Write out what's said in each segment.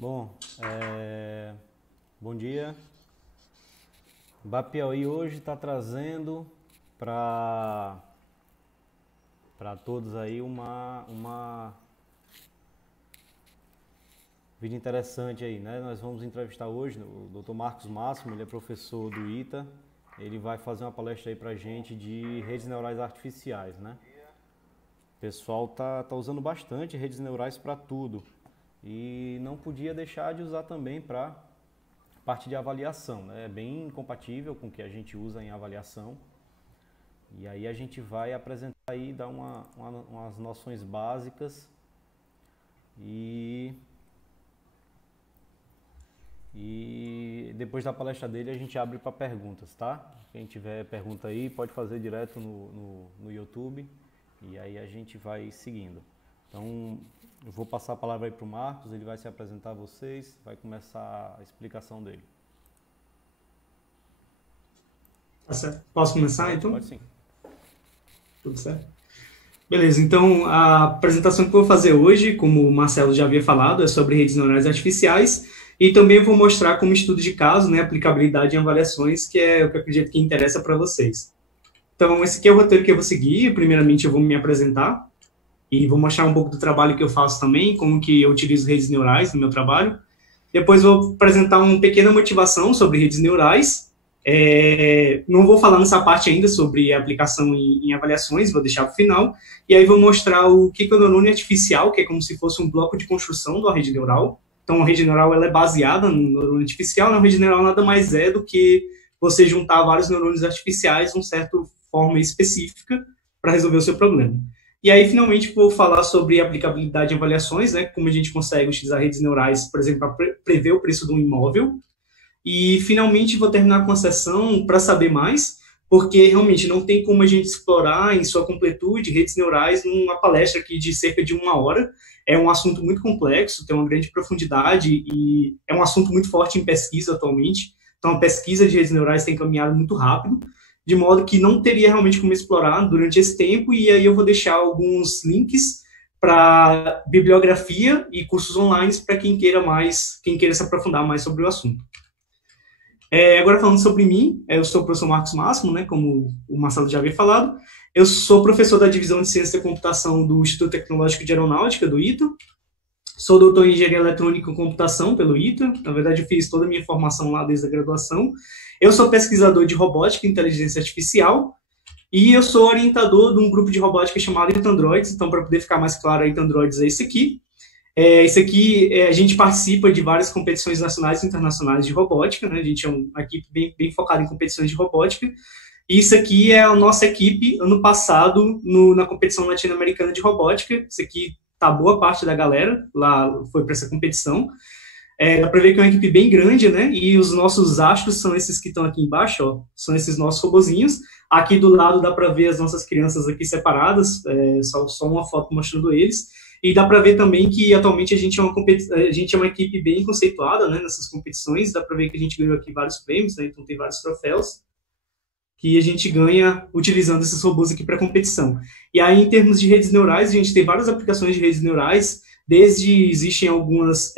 Bom, bom dia. O Bapiauí hoje está trazendo para todos aí uma vídeo interessante aí, né? Nós vamos entrevistar hoje o Dr. Marcos Máximo, ele é professor do ITA. Ele vai fazer uma palestra aí pra gente de redes neurais artificiais, né? O pessoal tá usando bastante redes neurais para tudo e não podia deixar de usar também para parte de avaliação, né? É bem compatível com o que a gente usa em avaliação. E aí a gente vai apresentar aí, dar umas noções básicas e depois da palestra dele a gente abre para perguntas, tá? Quem tiver pergunta aí pode fazer direto no YouTube e aí a gente vai seguindo. Então eu vou passar a palavra aí para o Marcos, ele vai se apresentar a vocês, vai começar a explicação dele. Tá certo. Posso começar, então? Pode sim. Tudo certo. Beleza, então a apresentação que eu vou fazer hoje, como o Marcelo já havia falado, é sobre redes neurais artificiais e também eu vou mostrar como estudo de caso, né, aplicabilidade em avaliações, que é o que eu acredito que interessa para vocês. Então, esse aqui é o roteiro que eu vou seguir. Primeiramente, eu vou me apresentar e vou mostrar um pouco do trabalho que eu faço também, como que eu utilizo redes neurais no meu trabalho. Depois, vou apresentar uma pequena motivação sobre redes neurais. Não vou falar nessa parte ainda sobre a aplicação em avaliações, vou deixar para o final. E aí vou mostrar o que é o neurônio artificial, que é como se fosse um bloco de construção de uma rede neural. Então, a rede neural ela é baseada no neurônio artificial. A rede neural nada mais é do que você juntar vários neurônios artificiais de uma certa forma específica para resolver o seu problema. E aí, finalmente, vou falar sobre aplicabilidade em avaliações, né? Como a gente consegue utilizar redes neurais, por exemplo, para prever o preço de um imóvel. E, finalmente, vou terminar com a sessão para saber mais, porque realmente não tem como a gente explorar em sua completude redes neurais numa palestra aqui de cerca de 1 hora. É um assunto muito complexo, tem uma grande profundidade e é um assunto muito forte em pesquisa atualmente. Então, a pesquisa de redes neurais tem caminhado muito rápido, de modo que não teria realmente como explorar durante esse tempo, e aí eu vou deixar alguns links para bibliografia e cursos online para quem queira se aprofundar mais sobre o assunto. Agora falando sobre mim, eu sou o professor Marcos Máximo, né, como o Marcelo já havia falado. Eu sou professor da divisão de Ciência da Computação do Instituto Tecnológico de Aeronáutica, do ITA. Sou doutor em Engenharia Eletrônica e Computação pelo ITA. Na verdade, eu fiz toda a minha formação lá desde a graduação. Eu sou pesquisador de robótica e inteligência artificial. E eu sou orientador de um grupo de robótica chamado ITA Androids. Então, para poder ficar mais claro, a ITA Androids é esse aqui. A gente participa de várias competições nacionais e internacionais de robótica, né? A gente é uma equipe bem focada em competições de robótica. E isso aqui é a nossa equipe, ano passado, na competição latino-americana de robótica. Isso aqui tá boa parte da galera lá foi para essa competição. Dá para ver que é uma equipe bem grande, né? E os nossos astros são esses que estão aqui embaixo, ó. São esses nossos robozinhos. Aqui do lado dá para ver as nossas crianças aqui separadas, só uma foto mostrando eles. E dá para ver também que atualmente a gente é uma equipe bem conceituada, né, nessas competições. Dá para ver que a gente ganhou aqui vários prêmios, né? Então tem vários troféus que a gente ganha utilizando esses robôs aqui para competição. E aí, em termos de redes neurais, a gente tem várias aplicações de redes neurais, existem algumas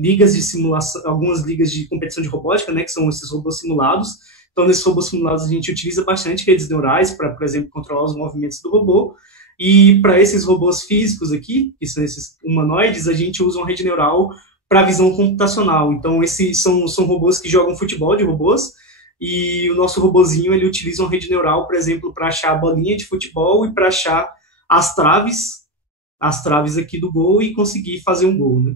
ligas de simulação, algumas ligas de competição de robótica, né, que são esses robôs simulados. Então, nesses robôs simulados, a gente utiliza bastante redes neurais para, por exemplo, controlar os movimentos do robô. E para esses robôs físicos aqui, que são esses humanoides, a gente usa uma rede neural para visão computacional. Então, esses são robôs que jogam futebol de robôs, e o nosso robozinho ele utiliza uma rede neural, por exemplo, para achar a bolinha de futebol e para achar as traves aqui do gol e conseguir fazer um gol, né?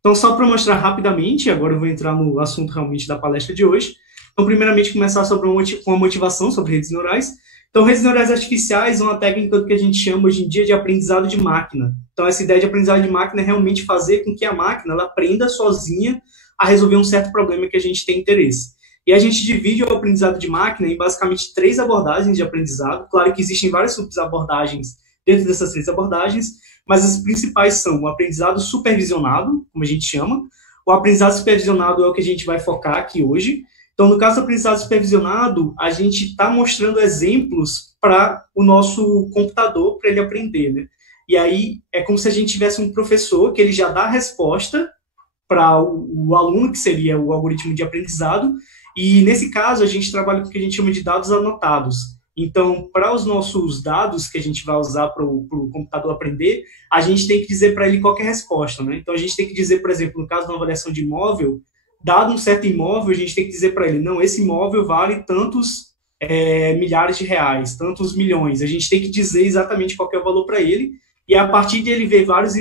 Então, só para mostrar rapidamente, agora eu vou entrar no assunto realmente da palestra de hoje. Então, primeiramente, começar com uma motivação sobre redes neurais. Então, redes neurais artificiais é uma técnica do que a gente chama hoje em dia de aprendizado de máquina. Então, essa ideia de aprendizado de máquina é realmente fazer com que a máquina ela aprenda sozinha a resolver um certo problema que a gente tem interesse. E a gente divide o aprendizado de máquina em basicamente 3 abordagens de aprendizado. Claro que existem várias subabordagens dentro dessas 3 abordagens, mas as principais são o aprendizado supervisionado, como a gente chama. O aprendizado supervisionado é o que a gente vai focar aqui hoje. Então, no caso do aprendizado supervisionado, a gente está mostrando exemplos para o nosso computador, para ele aprender, né? E aí, é como se a gente tivesse um professor que ele já dá a resposta para o aluno, que seria o algoritmo de aprendizado, e nesse caso a gente trabalha com o que a gente chama de dados anotados. Então, para os nossos dados que a gente vai usar para o computador aprender, a gente tem que dizer para ele qual que é a resposta, né? Então, a gente tem que dizer, por exemplo, no caso de uma avaliação de imóvel, dado um certo imóvel, a gente tem que dizer para ele, não, esse imóvel vale tantos milhares de reais, tantos milhões. A gente tem que dizer exatamente qual que é o valor para ele, e a partir de ele ver vários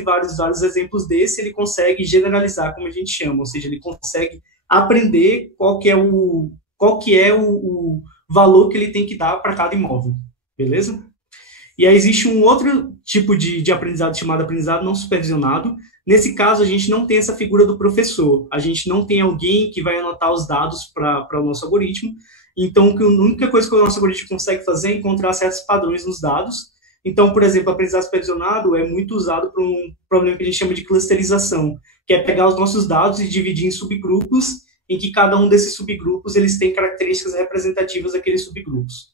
exemplos desse, ele consegue generalizar, como a gente chama, ou seja, ele consegue aprender qual que é o valor que ele tem que dar para cada imóvel, beleza? E aí existe um outro tipo de aprendizado chamado aprendizado não supervisionado. Nesse caso, a gente não tem essa figura do professor, a gente não tem alguém que vai anotar os dados para o nosso algoritmo, então a única coisa que o nosso algoritmo consegue fazer é encontrar certos padrões nos dados. Então, por exemplo, o aprendizado supervisionado é muito usado para um problema que a gente chama de clusterização, que é pegar os nossos dados e dividir em subgrupos, em que cada um desses subgrupos eles têm características representativas daqueles subgrupos.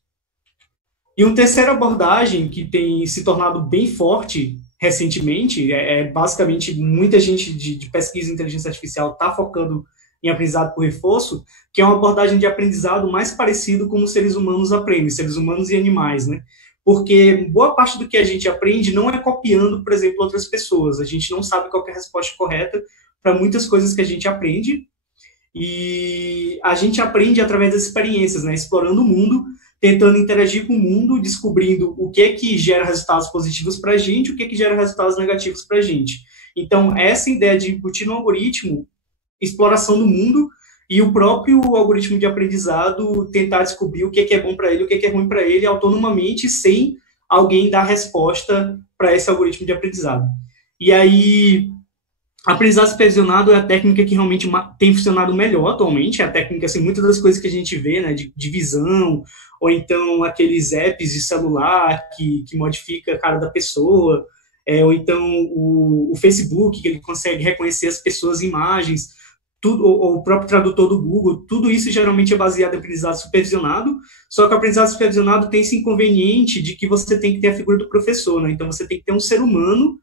E uma terceira abordagem que tem se tornado bem forte recentemente, basicamente muita gente de pesquisa em inteligência artificial está focando em aprendizado por reforço, que é uma abordagem de aprendizado mais parecido com os seres humanos aprendem, seres humanos e animais, né? Porque boa parte do que a gente aprende não é copiando, por exemplo, outras pessoas. A gente não sabe qual é a resposta correta para muitas coisas que a gente aprende, e a gente aprende através das experiências, né? Explorando o mundo, tentando interagir com o mundo, descobrindo o que é que gera resultados positivos para a gente, o que é que gera resultados negativos para a gente. Então, essa ideia de embutir no algoritmo, exploração do mundo, e o próprio algoritmo de aprendizado tentar descobrir o que é bom para ele, o que é ruim para ele, autonomamente, sem alguém dar resposta para esse algoritmo de aprendizado. E aí, aprendizado supervisionado é a técnica que realmente tem funcionado melhor atualmente, é a técnica, assim, muitas das coisas que a gente vê, né, de visão, ou então aqueles apps de celular que modifica a cara da pessoa, ou então o Facebook, que ele consegue reconhecer as pessoas em imagens, tudo, ou o próprio tradutor do Google, tudo isso geralmente é baseado em aprendizado supervisionado, só que o aprendizado supervisionado tem esse inconveniente de que você tem que ter a figura do professor, né? Então você tem que ter um ser humano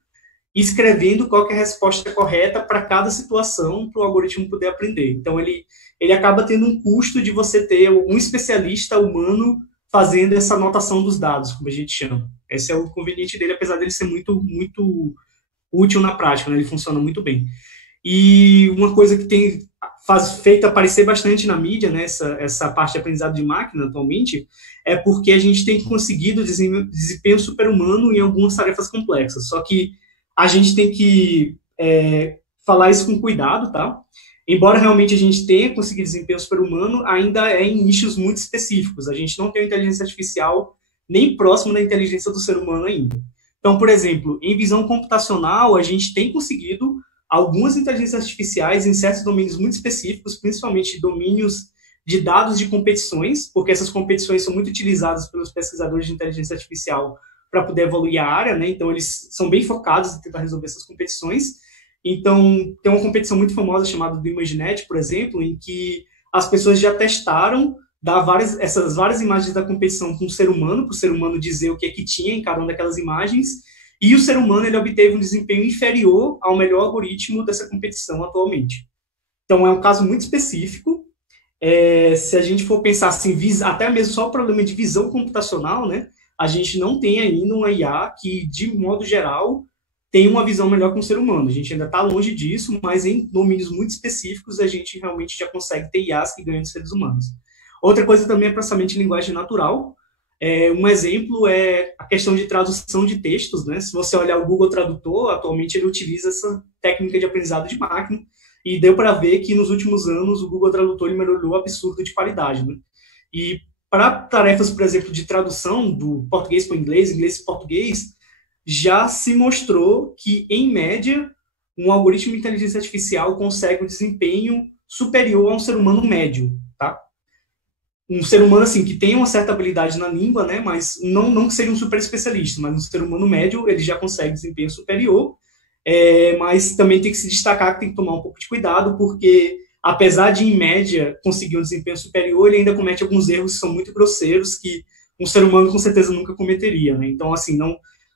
escrevendo qual que é a resposta correta para cada situação para o algoritmo poder aprender. Então ele acaba tendo um custo de você ter um especialista humano fazendo essa anotação dos dados, como a gente chama. Esse é o inconveniente dele, apesar dele ser muito, muito útil na prática, né? Ele funciona muito bem. E uma coisa que tem feito aparecer bastante na mídia, né, essa parte de aprendizado de máquina atualmente, é porque a gente tem conseguido desempenho super-humano em algumas tarefas complexas. Só que a gente tem que falar isso com cuidado, tá? Embora realmente a gente tenha conseguido desempenho super-humano, ainda é em nichos muito específicos. A gente não tem uma inteligência artificial nem próximo da inteligência do ser humano ainda. Então, por exemplo, em visão computacional, a gente tem conseguido algumas inteligências artificiais em certos domínios muito específicos, principalmente domínios de dados de competições, porque essas competições são muito utilizadas pelos pesquisadores de inteligência artificial para poder evoluir a área, né? Então, eles são bem focados em tentar resolver essas competições. Então, tem uma competição muito famosa chamada do ImageNet, por exemplo, em que as pessoas já testaram dar essas várias imagens da competição para o ser humano dizer o que é que tinha em cada uma daquelas imagens, e o ser humano ele obteve um desempenho inferior ao melhor algoritmo dessa competição atualmente. Então, é um caso muito específico. Se a gente for pensar assim, até mesmo só o problema de visão computacional, né, a gente não tem ainda uma IA que, de modo geral, tem uma visão melhor que um ser humano. A gente ainda está longe disso, mas em domínios muito específicos a gente realmente já consegue ter IAs que ganham de seres humanos. Outra coisa também é processamento de linguagem natural. Um exemplo é a questão de tradução de textos, né? Se você olhar o Google Tradutor, atualmente ele utiliza essa técnica de aprendizado de máquina, e deu para ver que nos últimos anos o Google Tradutor ele melhorou absurdo de qualidade, né? E para tarefas, por exemplo, de tradução do português para o inglês para português, já se mostrou que, em média, um algoritmo de inteligência artificial consegue um desempenho superior a um ser humano médio, tá? Um ser humano, assim, que tem uma certa habilidade na língua, né, mas não que seja um super especialista, mas um ser humano médio, ele já consegue desempenho superior, mas também tem que se destacar que tem que tomar um pouco de cuidado, porque, apesar de, em média, conseguir um desempenho superior, ele ainda comete alguns erros que são muito grosseiros, que um ser humano, com certeza, nunca cometeria, né? Então, assim,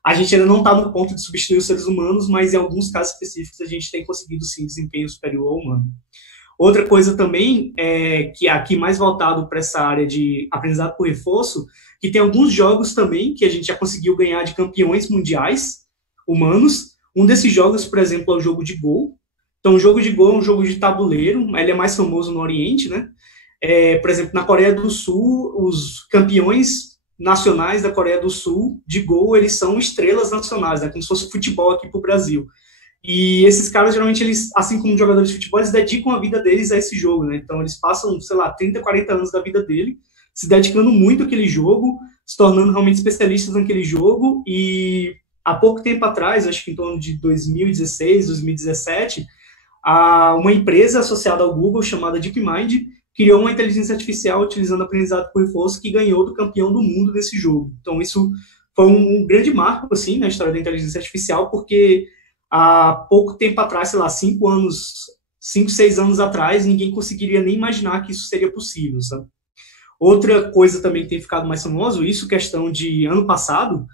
A gente ainda não está no ponto de substituir os seres humanos, mas em alguns casos específicos a gente tem conseguido, sim, desempenho superior ao humano. Outra coisa também, que é aqui mais voltado para essa área de aprendizado por reforço, que tem alguns jogos também que a gente já conseguiu ganhar de campeões mundiais humanos. Um desses jogos, por exemplo, é o jogo de Go. Então, o jogo de Go é um jogo de tabuleiro, ele é mais famoso no Oriente, né? Por exemplo, na Coreia do Sul, os campeões nacionais da Coreia do Sul de Go, eles são estrelas nacionais, né? Como se fosse futebol aqui para o Brasil. E esses caras, geralmente, eles, assim como jogadores de futebol, eles dedicam a vida deles a esse jogo, né? Então, eles passam, sei lá, 30, 40 anos da vida dele, se dedicando muito àquele jogo, se tornando realmente especialistas naquele jogo. E há pouco tempo atrás, acho que em torno de 2016, 2017, uma empresa associada ao Google, chamada DeepMind, criou uma inteligência artificial utilizando aprendizado por reforço que ganhou do campeão do mundo desse jogo. Então, isso foi um grande marco, assim, na história da inteligência artificial, porque há pouco tempo atrás, sei lá, 5, 6 anos atrás, ninguém conseguiria nem imaginar que isso seria possível, sabe? Outra coisa também que tem ficado mais famoso, isso questão de ano passado,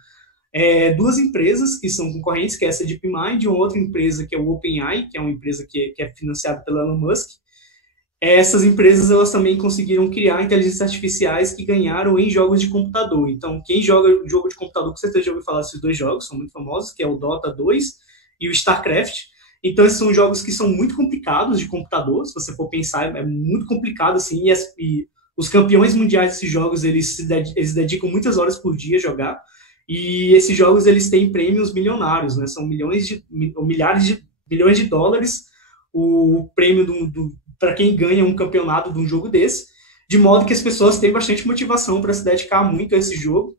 2 empresas que são concorrentes, que é essa DeepMind, e uma outra empresa que é o OpenAI, que é uma empresa que é financiada pelo Elon Musk. Essas empresas, elas também conseguiram criar inteligências artificiais que ganharam em jogos de computador. Então, quem joga jogo de computador, com certeza já ouviu falar desses 2 jogos, são muito famosos, que é o Dota 2 e o StarCraft. Então, esses são jogos que são muito complicados de computador, se você for pensar, é muito complicado, assim, e os campeões mundiais desses jogos, eles dedicam muitas horas por dia a jogar, e esses jogos, eles têm prêmios milionários, né? São milhares de milhões de dólares o prêmio para quem ganha um campeonato de um jogo desse, de modo que as pessoas têm bastante motivação para se dedicar muito a esse jogo,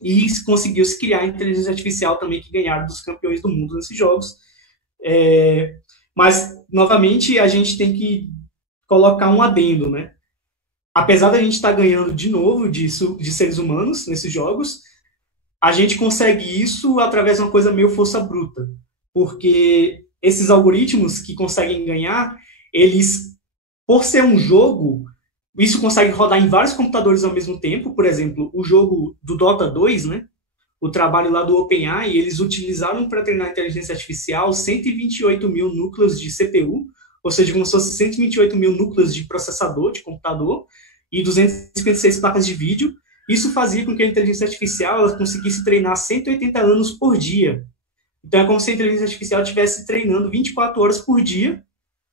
e conseguiu se criar a inteligência artificial também que ganharam dos campeões do mundo nesses jogos. Mas, novamente, a gente tem que colocar um adendo, né? Apesar da gente estar ganhando de novo de seres humanos nesses jogos, a gente consegue isso através de uma coisa meio força bruta, porque esses algoritmos que conseguem ganhar, eles, por ser um jogo, isso consegue rodar em vários computadores ao mesmo tempo. Por exemplo, o jogo do Dota 2, né? O trabalho lá do OpenAI, eles utilizaram para treinar a inteligência artificial 128 mil núcleos de CPU, ou seja, como se fosse 128 mil núcleos de processador, de computador, e 256 placas de vídeo. Isso fazia com que a inteligência artificial ela conseguisse treinar 180 anos por dia. Então, é como se a inteligência artificial estivesse treinando 24 horas por dia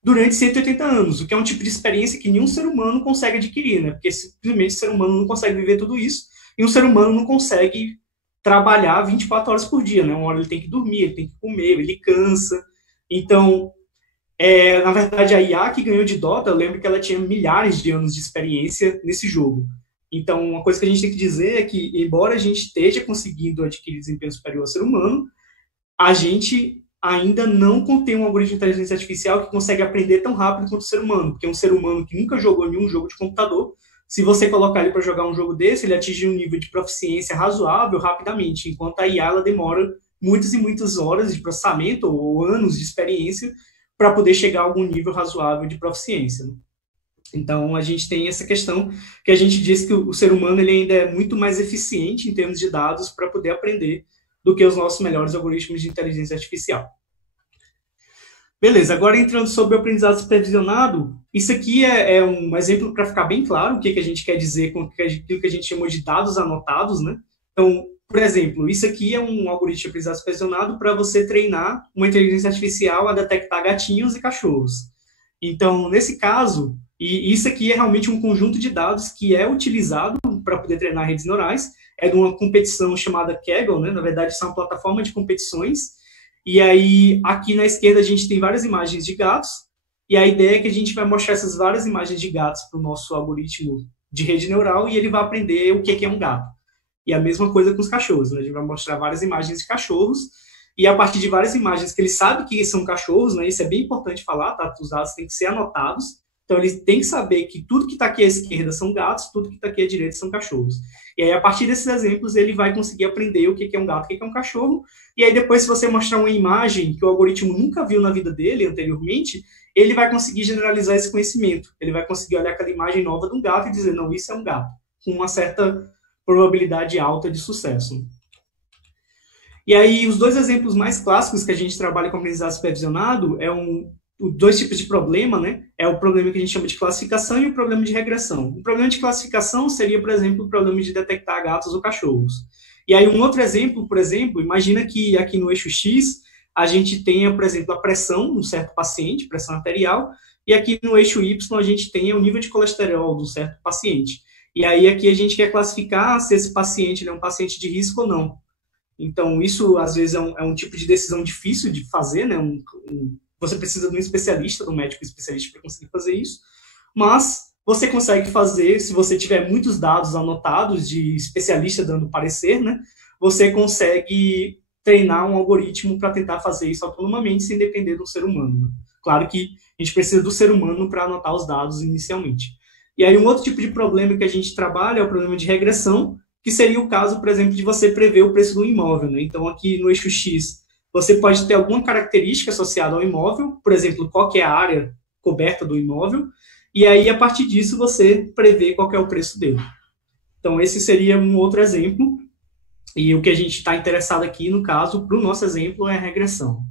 durante 180 anos, o que é um tipo de experiência que nenhum ser humano consegue adquirir, né? Porque simplesmente o ser humano não consegue viver tudo isso, e um ser humano não consegue trabalhar 24 horas por dia, né? Uma hora ele tem que dormir, ele tem que comer, ele cansa. Então, na verdade, a IA que ganhou de Dota, eu lembro que ela tinha milhares de anos de experiência nesse jogo. Então, uma coisa que a gente tem que dizer é que, embora a gente esteja conseguindo adquirir desempenho superior ao ser humano, a gente ainda não contém um algoritmo de inteligência artificial que consegue aprender tão rápido quanto o ser humano, porque um ser humano que nunca jogou nenhum jogo de computador, se você colocar ele para jogar um jogo desse, ele atinge um nível de proficiência razoável rapidamente, enquanto a IA ela demora muitas e muitas horas de processamento ou anos de experiência para poder chegar a algum nível razoável de proficiência, né? Então, a gente tem essa questão que a gente diz que o ser humano ele ainda é muito mais eficiente em termos de dados para poder aprender do que os nossos melhores algoritmos de inteligência artificial. Beleza, agora entrando sobre o aprendizado supervisionado, isso aqui é um exemplo para ficar bem claro o que a gente quer dizer com aquilo que a gente chamou de dados anotados, né? Então, por exemplo, isso aqui é um algoritmo de aprendizado supervisionado para você treinar uma inteligência artificial a detectar gatinhos e cachorros. Então, nesse caso, e isso aqui é realmente um conjunto de dados que é utilizado para poder treinar redes neurais, é de uma competição chamada Kaggle, né? Na verdade, isso é uma plataforma de competições. E aí, aqui na esquerda, a gente tem várias imagens de gatos, e a ideia é que a gente vai mostrar essas várias imagens de gatos para o nosso algoritmo de rede neural, e ele vai aprender o que é um gato. E a mesma coisa com os cachorros, né? A gente vai mostrar várias imagens de cachorros, e a partir de várias imagens que ele sabe que são cachorros, né? Isso é bem importante falar, tá? Os dados têm que ser anotados. Então, ele tem que saber que tudo que está aqui à esquerda são gatos, tudo que está aqui à direita são cachorros. E aí, a partir desses exemplos, ele vai conseguir aprender o que é um gato, o que é um cachorro. E aí, depois, se você mostrar uma imagem que o algoritmo nunca viu na vida dele anteriormente, ele vai conseguir generalizar esse conhecimento. Ele vai conseguir olhar aquela imagem nova de um gato e dizer, não, isso é um gato, com uma certa probabilidade alta de sucesso. E aí, os dois exemplos mais clássicos que a gente trabalha com aprendizado supervisionado dois tipos de problema, né? É o problema que a gente chama de classificação e o problema de regressão. O problema de classificação seria, por exemplo, o problema de detectar gatos ou cachorros. E aí, um outro exemplo, por exemplo, imagina que aqui no eixo X, a gente tenha, por exemplo, a pressão de um certo paciente, pressão arterial, e aqui no eixo Y a gente tenha o nível de colesterol de um certo paciente. E aí aqui a gente quer classificar se esse paciente é um paciente de risco ou não. Então, isso às vezes é um tipo de decisão difícil de fazer, né? Você precisa de um especialista, de um médico especialista para conseguir fazer isso, mas você consegue fazer, se você tiver muitos dados anotados de especialista dando parecer, né? Você consegue treinar um algoritmo para tentar fazer isso autonomamente sem depender do ser humano. Claro que a gente precisa do ser humano para anotar os dados inicialmente. E aí um outro tipo de problema que a gente trabalha é o problema de regressão, que seria o caso, por exemplo, de você prever o preço do imóvel, né? Então, aqui no eixo X, você pode ter alguma característica associada ao imóvel, por exemplo, qual que é a área coberta do imóvel, e aí, a partir disso, você prevê qual que é o preço dele. Então, esse seria um outro exemplo, e o que a gente está interessado aqui, no caso, para o nosso exemplo, é a regressão.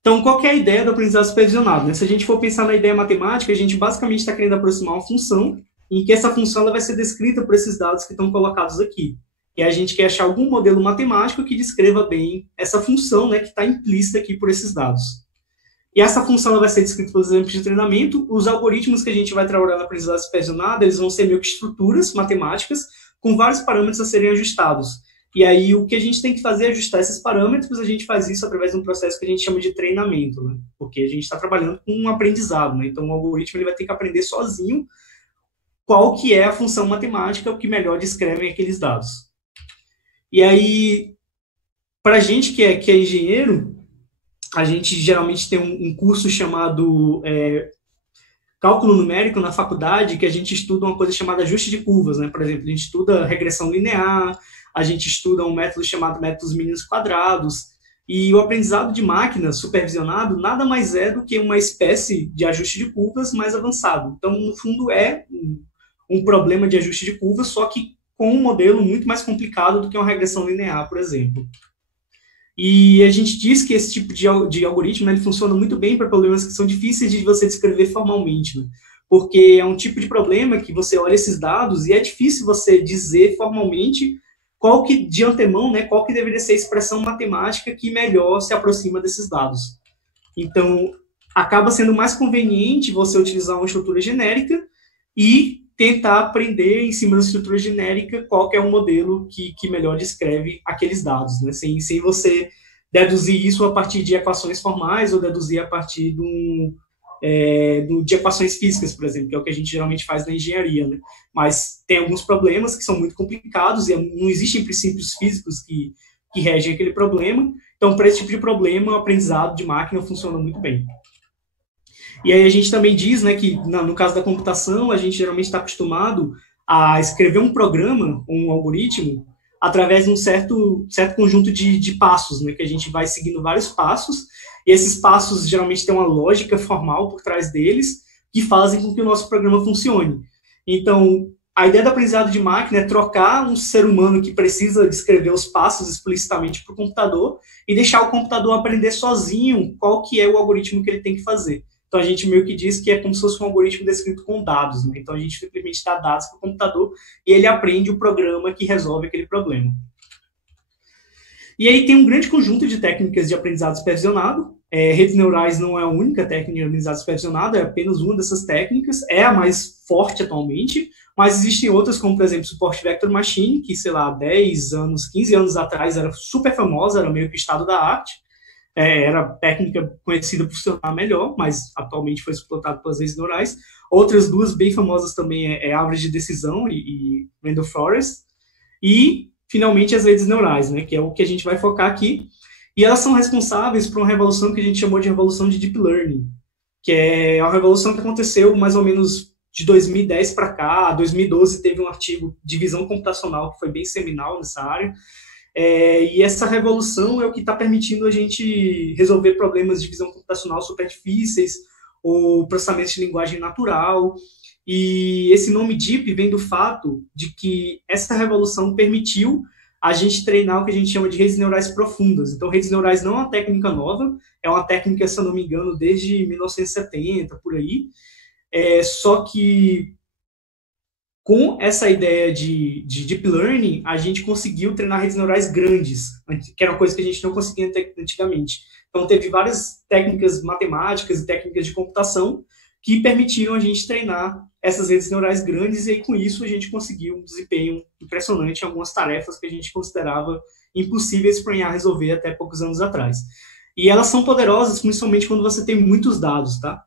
Então, qual que é a ideia do aprendizado supervisionado, né? Se a gente for pensar na ideia matemática, a gente basicamente está querendo aproximar uma função, em que essa função ela vai ser descrita por esses dados que estão colocados aqui. E a gente quer achar algum modelo matemático que descreva bem essa função, né, que está implícita aqui por esses dados. E essa função ela vai ser descrita pelos exemplos de treinamento. Os algoritmos que a gente vai trabalhar na aprendizagem supervisionada, eles vão ser meio que estruturas matemáticas com vários parâmetros a serem ajustados. E aí o que a gente tem que fazer é ajustar esses parâmetros. A gente faz isso através de um processo que a gente chama de treinamento, né? Porque a gente está trabalhando com um aprendizado, né? Então o algoritmo ele vai ter que aprender sozinho qual que é a função matemática que melhor descreve aqueles dados. E aí, para a gente que é engenheiro, a gente geralmente tem um curso chamado cálculo numérico na faculdade, que a gente estuda uma coisa chamada ajuste de curvas, né? Por exemplo, a gente estuda regressão linear, a gente estuda um método chamado métodos mínimos quadrados, e o aprendizado de máquina supervisionado nada mais é do que uma espécie de ajuste de curvas mais avançado. Então, no fundo, é um problema de ajuste de curvas, só que com um modelo muito mais complicado do que uma regressão linear, por exemplo. E a gente diz que esse tipo de algoritmo, né, ele funciona muito bem para problemas que são difíceis de você descrever formalmente, né? Porque é um tipo de problema que você olha esses dados e é difícil você dizer formalmente qual que, de antemão, né, qual que deveria ser a expressão matemática que melhor se aproxima desses dados. Então, acaba sendo mais conveniente você utilizar uma estrutura genérica e tentar aprender em cima da estrutura genérica qual que é o modelo que melhor descreve aqueles dados, né? Sem você deduzir isso a partir de equações formais ou deduzir a partir de equações físicas, por exemplo, que é o que a gente geralmente faz na engenharia, né? Mas tem alguns problemas que são muito complicados e não existem princípios físicos que regem aquele problema. Então, para esse tipo de problema, o aprendizado de máquina funciona muito bem. E aí a gente também diz, né, que no caso da computação, a gente geralmente está acostumado a escrever um programa, um algoritmo, através de um certo conjunto de passos, né, que a gente vai seguindo vários passos, e esses passos geralmente têm uma lógica formal por trás deles, que fazem com que o nosso programa funcione. Então, a ideia do aprendizado de máquina é trocar um ser humano que precisa descrever os passos explicitamente para o computador e deixar o computador aprender sozinho qual que é o algoritmo que ele tem que fazer. Então, a gente meio que diz que é como se fosse um algoritmo descrito com dados, né? Então, a gente simplesmente dá dados para o computador e ele aprende o programa que resolve aquele problema. E aí tem um grande conjunto de técnicas de aprendizado supervisionado. Redes neurais não é a única técnica de aprendizado supervisionado, é apenas uma dessas técnicas. É a mais forte atualmente, mas existem outras, como, por exemplo, suporte vector machine, que, sei lá, 10 anos, 15 anos atrás era super famosa, era meio que o estado da arte. Era técnica conhecida por funcionar melhor, mas atualmente foi explotado pelas redes neurais. Outras duas bem famosas também é árvore de decisão e Random Forest. E, finalmente, as redes neurais, né, que é o que a gente vai focar aqui. E elas são responsáveis por uma revolução que a gente chamou de revolução de Deep Learning, que é uma revolução que aconteceu mais ou menos de 2010 para cá. 2012 teve um artigo de visão computacional que foi bem seminal nessa área. E essa revolução é o que está permitindo a gente resolver problemas de visão computacional super difíceis, ou processamento de linguagem natural. E esse nome Deep vem do fato de que essa revolução permitiu a gente treinar o que a gente chama de redes neurais profundas. Então, redes neurais não é uma técnica nova, é uma técnica, se eu não me engano, desde 1970, por aí. Só que com essa ideia de Deep Learning, a gente conseguiu treinar redes neurais grandes, que era uma coisa que a gente não conseguia antigamente. Então, teve várias técnicas matemáticas e técnicas de computação que permitiram a gente treinar essas redes neurais grandes, e aí, com isso, a gente conseguiu um desempenho impressionante em algumas tarefas que a gente considerava impossíveis para IA resolver até poucos anos atrás. E elas são poderosas, principalmente quando você tem muitos dados, tá?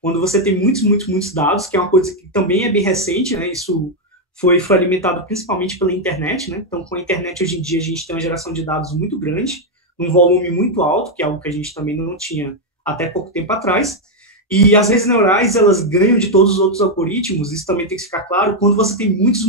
Quando você tem muitos dados, que é uma coisa que também é bem recente, né? Isso foi alimentado principalmente pela internet, né? Então, com a internet, hoje em dia, a gente tem uma geração de dados muito grande, um volume muito alto, que é algo que a gente também não tinha até pouco tempo atrás. E as redes neurais, elas ganham de todos os outros algoritmos, isso também tem que ficar claro, quando você tem muitos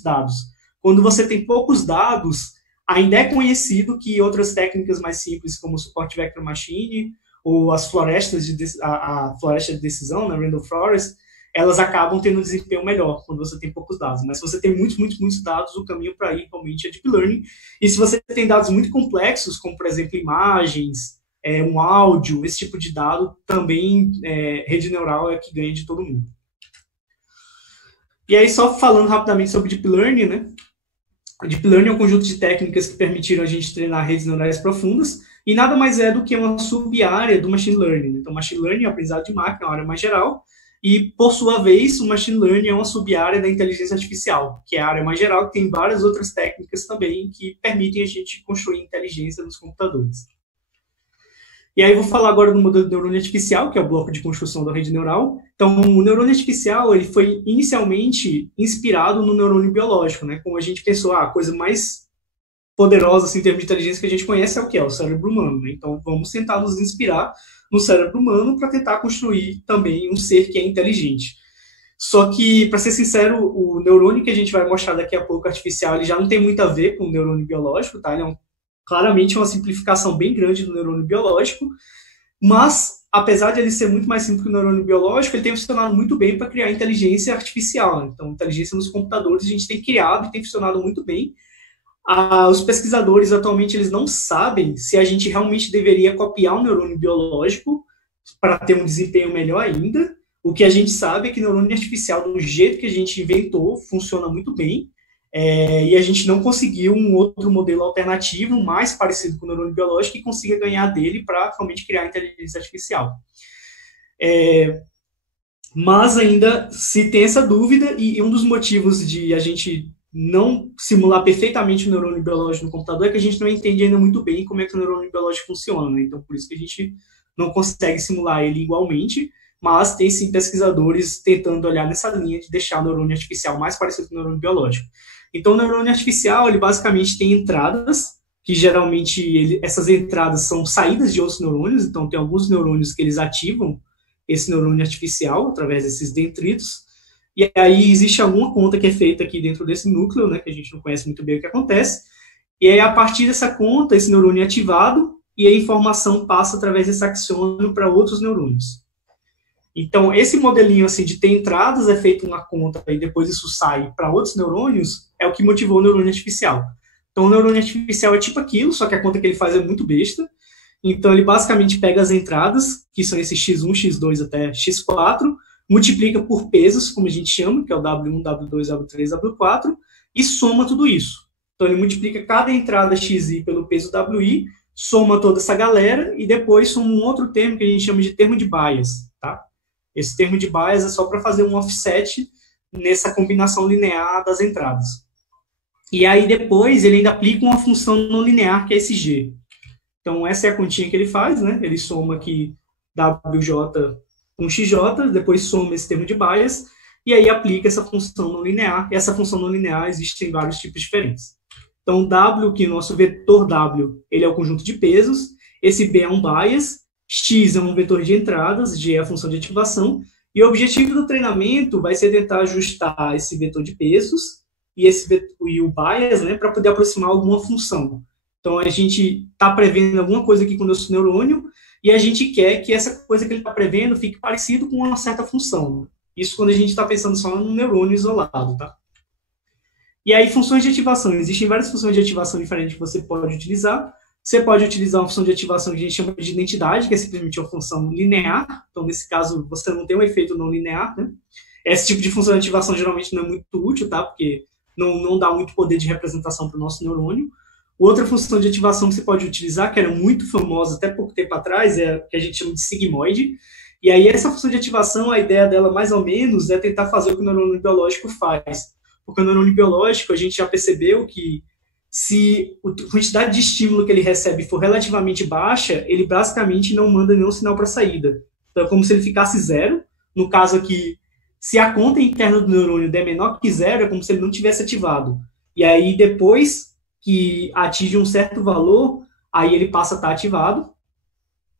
dados. Quando você tem poucos dados, ainda é conhecido que outras técnicas mais simples, como o Support Vector Machine, ou as florestas a floresta de decisão, né, Random Forest, elas acabam tendo um desempenho melhor quando você tem poucos dados. Mas se você tem muitos dados, o caminho para ir realmente é Deep Learning. E se você tem dados muito complexos, como, por exemplo, imagens, um áudio, esse tipo de dado, também rede neural é que ganha de todo mundo. E aí, só falando rapidamente sobre Deep Learning, né? Deep Learning é um conjunto de técnicas que permitiram a gente treinar redes neurais profundas, e nada mais é do que uma sub-área do Machine Learning. Então, Machine Learning é o aprendizado de máquina, é uma área mais geral, e, por sua vez, o Machine Learning é uma sub-área da inteligência artificial, que é a área mais geral, que tem várias outras técnicas também que permitem a gente construir inteligência nos computadores. E aí eu vou falar agora do modelo de neurônio artificial, que é o bloco de construção da rede neural. Então, o neurônio artificial ele foi inicialmente inspirado no neurônio biológico, né? Como a gente pensou, a coisa mais poderosa assim, em termos de inteligência que a gente conhece é o que? É o cérebro humano. Né? Então, vamos tentar nos inspirar no cérebro humano para tentar construir também um ser que é inteligente. Só que, para ser sincero, o neurônio que a gente vai mostrar daqui a pouco, artificial, ele já não tem muito a ver com o neurônio biológico, tá? Ele é claramente uma simplificação bem grande do neurônio biológico, mas, apesar de ele ser muito mais simples que o neurônio biológico, ele tem funcionado muito bem para criar inteligência artificial. Né? Então, inteligência nos computadores a gente tem criado e tem funcionado muito bem. Os pesquisadores, atualmente, eles não sabem se a gente realmente deveria copiar o neurônio biológico para ter um desempenho melhor ainda. O que a gente sabe é que o neurônio artificial, do jeito que a gente inventou, funciona muito bem. E a gente não conseguiu um outro modelo alternativo mais parecido com o neurônio biológico que consiga ganhar dele para realmente criar inteligência artificial. Mas ainda se tem essa dúvida, e um dos motivos de a gente não simular perfeitamente o neurônio biológico no computador é que a gente não entende ainda muito bem como é que o neurônio biológico funciona. Né? Então, por isso que a gente não consegue simular ele igualmente, mas tem sim pesquisadores tentando olhar nessa linha de deixar o neurônio artificial mais parecido com o neurônio biológico. Então, o neurônio artificial, ele basicamente tem entradas, que geralmente essas entradas são saídas de outros neurônios, então tem alguns neurônios que eles ativam esse neurônio artificial através desses dendritos, e aí existe alguma conta que é feita aqui dentro desse núcleo, né, que a gente não conhece muito bem o que acontece, e aí a partir dessa conta, esse neurônio é ativado, e a informação passa através desse axônio para outros neurônios. Então, esse modelinho assim, de ter entradas é feito uma conta e depois isso sai para outros neurônios, é o que motivou o neurônio artificial. Então, o neurônio artificial é tipo aquilo, só que a conta que ele faz é muito besta. Então, ele basicamente pega as entradas, que são esses x1, x2 até x4, multiplica por pesos, como a gente chama, que é o W1, W2, W3, W4, e soma tudo isso. Então, ele multiplica cada entrada xi pelo peso wi, soma toda essa galera, e depois soma um outro termo que a gente chama de termo de Bayes, tá? Esse termo de Bayes é só para fazer um offset nessa combinação linear das entradas. E aí, depois, ele ainda aplica uma função não linear, que é esse g. Então, essa é a continha que ele faz, né? Ele soma aqui WJ com XJ, depois soma esse termo de Bayes, e aí aplica essa função não linear. E essa função não linear existe em vários tipos diferentes. Então, W, que é o nosso vetor W, ele é o conjunto de pesos, esse B é um Bayes, X é um vetor de entradas, G é a função de ativação, e o objetivo do treinamento vai ser tentar ajustar esse vetor de pesos e o Bayes, né, para poder aproximar alguma função. Então, a gente está prevendo alguma coisa aqui com o nosso neurônio e a gente quer que essa coisa que ele está prevendo fique parecido com uma certa função. Isso quando a gente está pensando só no neurônio isolado, tá? E aí, funções de ativação. Existem várias funções de ativação diferentes que você pode utilizar. Você pode utilizar uma função de ativação que a gente chama de identidade, que é simplesmente uma função linear. Então, nesse caso, você não tem um efeito não linear, né? Esse tipo de função de ativação geralmente não é muito útil, tá? Porque não dá muito poder de representação para o nosso neurônio. Outra função de ativação que você pode utilizar, que era muito famosa até pouco tempo atrás, é a que a gente chama de sigmoide. E aí, essa função de ativação, a ideia dela, mais ou menos, é tentar fazer o que o neurônio biológico faz. Porque o neurônio biológico, a gente já percebeu que se a quantidade de estímulo que ele recebe for relativamente baixa, ele basicamente não manda nenhum sinal para a saída. Então, é como se ele ficasse zero. No caso aqui, se a conta interna do neurônio der menor que zero, é como se ele não tivesse ativado. E aí, depois que atinge um certo valor, aí ele passa a estar ativado,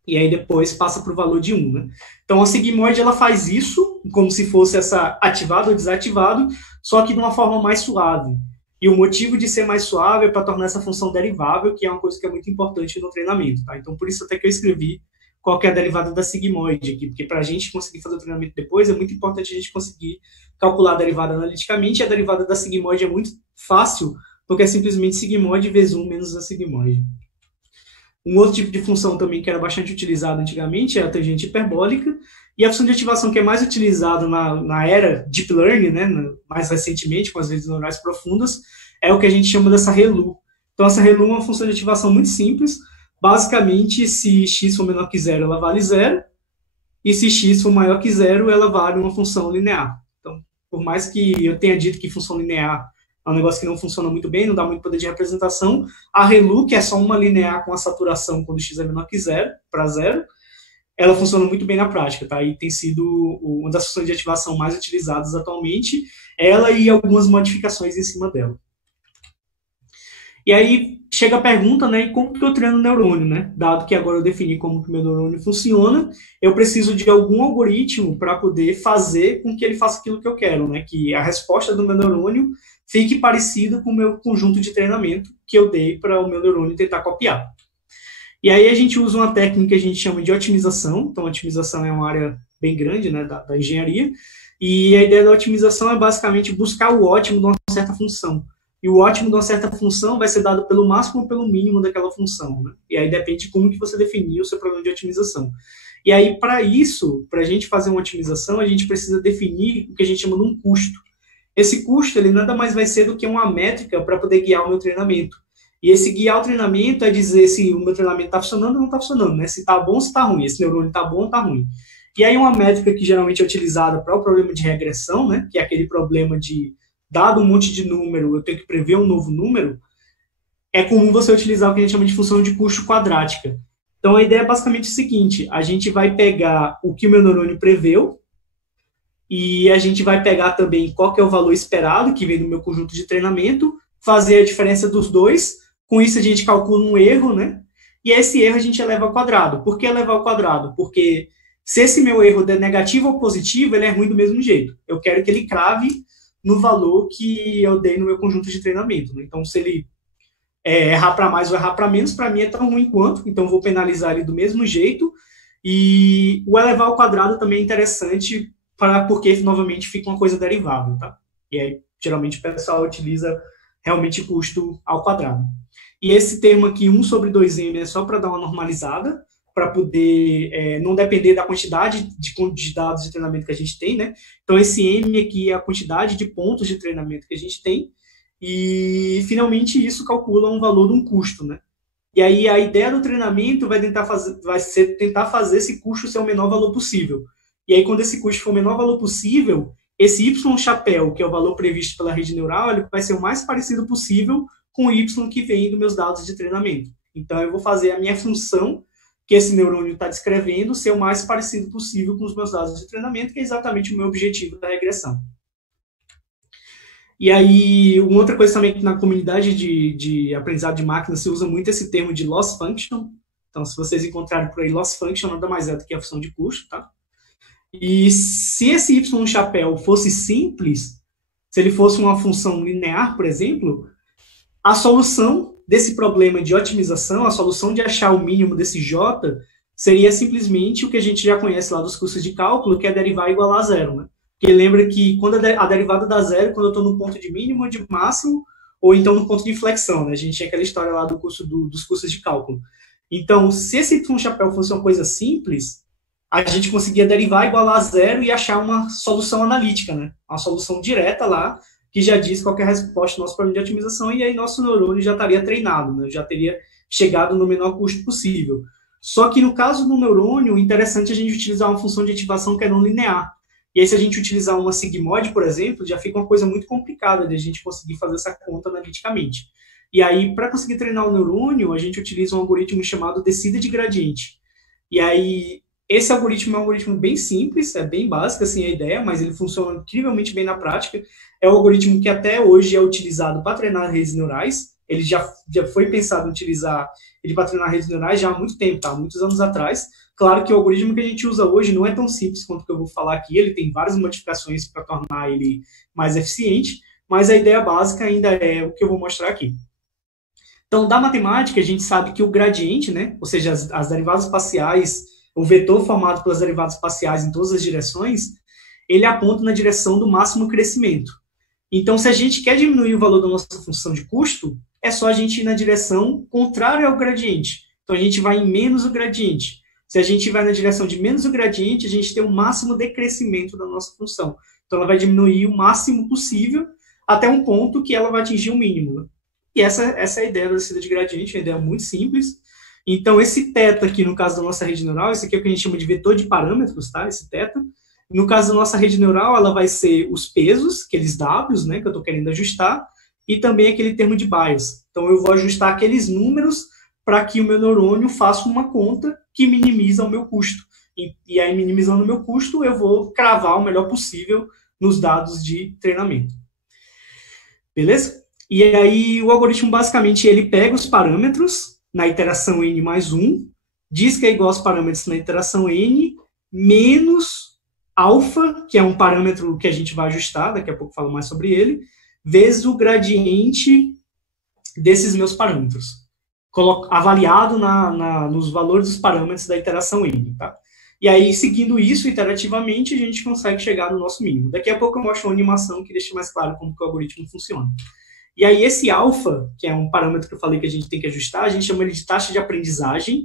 e aí depois passa para o valor de 1. Né? Então, a sigmoide, ela faz isso, como se fosse essa ativado ou desativado, só que de uma forma mais suave. E o motivo de ser mais suave é para tornar essa função derivável, que é uma coisa que é muito importante no treinamento. Tá? Então, por isso até que eu escrevi qual que é a derivada da sigmoide aqui, porque para a gente conseguir fazer o treinamento depois, é muito importante a gente conseguir calcular a derivada analiticamente, e a derivada da sigmoide é muito fácil, porque é simplesmente sigmoide vezes 1 menos a sigmoide. Um outro tipo de função também que era bastante utilizado antigamente é a tangente hiperbólica, e a função de ativação que é mais utilizada na era Deep Learning, né, mais recentemente, com as redes neurais profundas, é o que a gente chama dessa ReLU. Então, essa ReLU é uma função de ativação muito simples. Basicamente, se x for menor que zero, ela vale zero, e se x for maior que zero, ela vale uma função linear. Então, por mais que eu tenha dito que função linear é um negócio que não funciona muito bem, não dá muito poder de representação, a ReLU, que é só uma linear com a saturação quando x é menor que zero, para zero, ela funciona muito bem na prática, tá? E tem sido uma das funções de ativação mais utilizadas atualmente, ela e algumas modificações em cima dela. E aí chega a pergunta, né, e como que eu treino o neurônio, né? Dado que agora eu defini como que o meu neurônio funciona, eu preciso de algum algoritmo para poder fazer com que ele faça aquilo que eu quero, né? Que a resposta do meu neurônio fique parecida com o meu conjunto de treinamento que eu dei para o meu neurônio tentar copiar. E aí a gente usa uma técnica que a gente chama de otimização. Então, a otimização é uma área bem grande, né, da engenharia. E a ideia da otimização é basicamente buscar o ótimo de uma certa função. E o ótimo de uma certa função vai ser dado pelo máximo ou pelo mínimo daquela função. Né? E aí depende de como que você definiu o seu problema de otimização. E aí, para isso, para a gente fazer uma otimização, a gente precisa definir o que a gente chama de um custo. Esse custo, ele nada mais vai ser do que uma métrica para poder guiar o meu treinamento. E esse guiar o treinamento é dizer se o meu treinamento está funcionando ou não está funcionando, né? Se está bom ou se está ruim, esse neurônio está bom ou está ruim. E aí uma métrica que geralmente é utilizada para o problema de regressão, né? Que é aquele problema de, dado um monte de número, eu tenho que prever um novo número, é comum você utilizar o que a gente chama de função de custo quadrática. Então a ideia é basicamente o seguinte, a gente vai pegar o que o meu neurônio preveu, e a gente vai pegar também qual que é o valor esperado, que vem do meu conjunto de treinamento, fazer a diferença dos dois, com isso a gente calcula um erro, né? E esse erro a gente eleva ao quadrado. Por que elevar ao quadrado? Porque se esse meu erro der negativo ou positivo, ele é ruim do mesmo jeito. Eu quero que ele crave no valor que eu dei no meu conjunto de treinamento. Né? Então, se ele errar para mais ou errar para menos, para mim é tão ruim quanto, então eu vou penalizar ele do mesmo jeito. E o elevar ao quadrado também é interessante, porque novamente fica uma coisa derivável. Tá? E aí, geralmente, o pessoal utiliza realmente custo ao quadrado. E esse termo aqui, 1 sobre 2m, é só para dar uma normalizada, para poder não depender da quantidade de dados de treinamento que a gente tem, né? Então, esse M aqui é a quantidade de pontos de treinamento que a gente tem, e, finalmente, isso calcula um valor de um custo, né? E aí, a ideia do treinamento vai ser tentar fazer esse custo ser o menor valor possível. E aí, quando esse custo for o menor valor possível, esse Y chapéu, que é o valor previsto pela rede neural, ele vai ser o mais parecido possível com o Y que vem dos meus dados de treinamento. Então, eu vou fazer a minha função que esse neurônio está descrevendo ser o mais parecido possível com os meus dados de treinamento, que é exatamente o meu objetivo da regressão. E aí, uma outra coisa também que na comunidade de aprendizado de máquina se usa muito esse termo de loss function. Então, se vocês encontrarem por aí, loss function nada mais é do que a função de custo, tá? E se esse Y chapéu fosse simples, se ele fosse uma função linear, por exemplo, a solução desse problema de otimização, a solução de achar o mínimo desse J, seria simplesmente o que a gente já conhece lá dos cursos de cálculo, que é derivar igual a zero. Né? Porque lembra que quando a derivada dá zero, quando eu estou no ponto de mínimo ou de máximo, ou então no ponto de inflexão, né? A gente tinha aquela história lá do curso dos cursos de cálculo. Então, se esse y chapéu fosse uma coisa simples, a gente conseguia derivar igual a zero e achar uma solução analítica, né? Uma solução direta lá, que já diz qual é a resposta do nosso problema de otimização, e aí nosso neurônio já estaria treinado, né? Já teria chegado no menor custo possível. Só que no caso do neurônio, o interessante é a gente utilizar uma função de ativação que é não linear. E aí, se a gente utilizar uma sigmoide, por exemplo, já fica uma coisa muito complicada de a gente conseguir fazer essa conta analiticamente. E aí, para conseguir treinar o neurônio, a gente utiliza um algoritmo chamado descida de gradiente. E aí, esse algoritmo é um algoritmo bem simples, é bem básico assim a ideia, mas ele funciona incrivelmente bem na prática. É um algoritmo que até hoje é utilizado para treinar redes neurais. Ele já foi pensado em utilizar ele para treinar redes neurais já há muito tempo, tá? Muitos anos atrás. Claro que o algoritmo que a gente usa hoje não é tão simples quanto o que eu vou falar aqui, ele tem várias modificações para tornar ele mais eficiente, mas a ideia básica ainda é o que eu vou mostrar aqui. Então, da matemática, a gente sabe que o gradiente, né, ou seja, as derivadas parciais, o vetor formado pelas derivadas parciais em todas as direções, ele aponta na direção do máximo crescimento. Então, se a gente quer diminuir o valor da nossa função de custo, é só a gente ir na direção contrária ao gradiente. Então, a gente vai em menos o gradiente. Se a gente vai na direção de menos o gradiente, a gente tem o máximo decrescimento da nossa função. Então, ela vai diminuir o máximo possível até um ponto que ela vai atingir o mínimo. Né? E essa é a ideia da descida de gradiente, uma ideia muito simples. Então, esse θ aqui, no caso da nossa rede neural, esse aqui é o que a gente chama de vetor de parâmetros, tá? Esse θ. No caso da nossa rede neural, ela vai ser os pesos, aqueles Ws, né, que eu estou querendo ajustar, e também aquele termo de bias. Então, eu vou ajustar aqueles números para que o meu neurônio faça uma conta que minimiza o meu custo. E aí, minimizando o meu custo, eu vou cravar o melhor possível nos dados de treinamento. Beleza? E aí, o algoritmo, basicamente, ele pega os parâmetros na iteração n mais 1, diz que é igual aos parâmetros na iteração n, menos alfa, que é um parâmetro que a gente vai ajustar, daqui a pouco eu falo mais sobre ele, vezes o gradiente desses meus parâmetros, avaliado nos valores dos parâmetros da iteração n. Tá? E aí, seguindo isso, iterativamente, a gente consegue chegar no nosso mínimo. Daqui a pouco eu mostro uma animação que deixa mais claro como que o algoritmo funciona. E aí, esse alfa, que é um parâmetro que eu falei que a gente tem que ajustar, a gente chama ele de taxa de aprendizagem.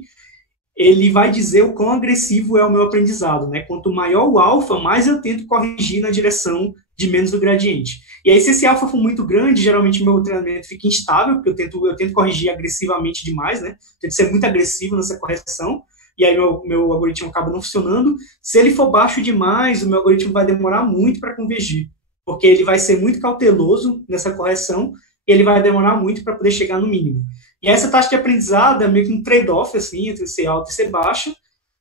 Ele vai dizer o quão agressivo é o meu aprendizado, né? Quanto maior o alfa, mais eu tento corrigir na direção de menos do gradiente. E aí, se esse alfa for muito grande, geralmente meu treinamento fica instável, porque eu tento corrigir agressivamente demais, né? Tento ser muito agressivo nessa correção, e aí meu algoritmo acaba não funcionando. Se ele for baixo demais, o meu algoritmo vai demorar muito para convergir, porque ele vai ser muito cauteloso nessa correção, e ele vai demorar muito para poder chegar no mínimo. E essa taxa de aprendizado é meio que um trade-off assim, entre ser alto e ser baixo,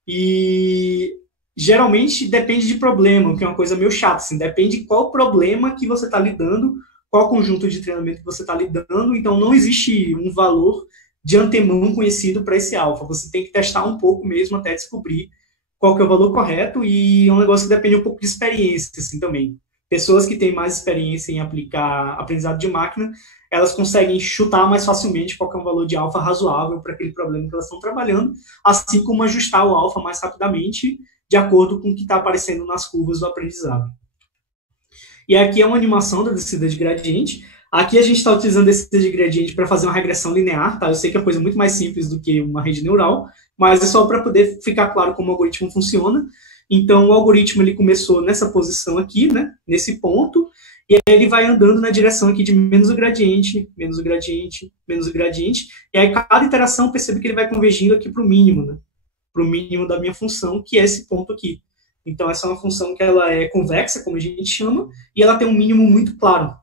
e geralmente depende de problema, que é uma coisa meio chata, assim, depende de qual problema que você está lidando, qual conjunto de treinamento que você está lidando, então não existe um valor de antemão conhecido para esse alfa, você tem que testar um pouco mesmo até descobrir qual que é o valor correto, e é um negócio que depende um pouco de experiência assim, também. Pessoas que têm mais experiência em aplicar aprendizado de máquina, elas conseguem chutar mais facilmente qual é um valor de alfa razoável para aquele problema que elas estão trabalhando, assim como ajustar o alfa mais rapidamente, de acordo com o que está aparecendo nas curvas do aprendizado. E aqui é uma animação da descida de gradiente. Aqui a gente está utilizando a descida de gradiente para fazer uma regressão linear, tá? Eu sei que é coisa muito mais simples do que uma rede neural, mas é só para poder ficar claro como o algoritmo funciona. Então, o algoritmo ele começou nessa posição aqui, né? Nesse ponto, e aí ele vai andando na direção aqui de menos o gradiente, menos o gradiente, menos o gradiente, e aí cada iteração percebe que ele vai convergindo aqui para o mínimo, né? Para o mínimo da minha função, que é esse ponto aqui. Então, essa é uma função que ela é convexa, como a gente chama, e ela tem um mínimo muito claro.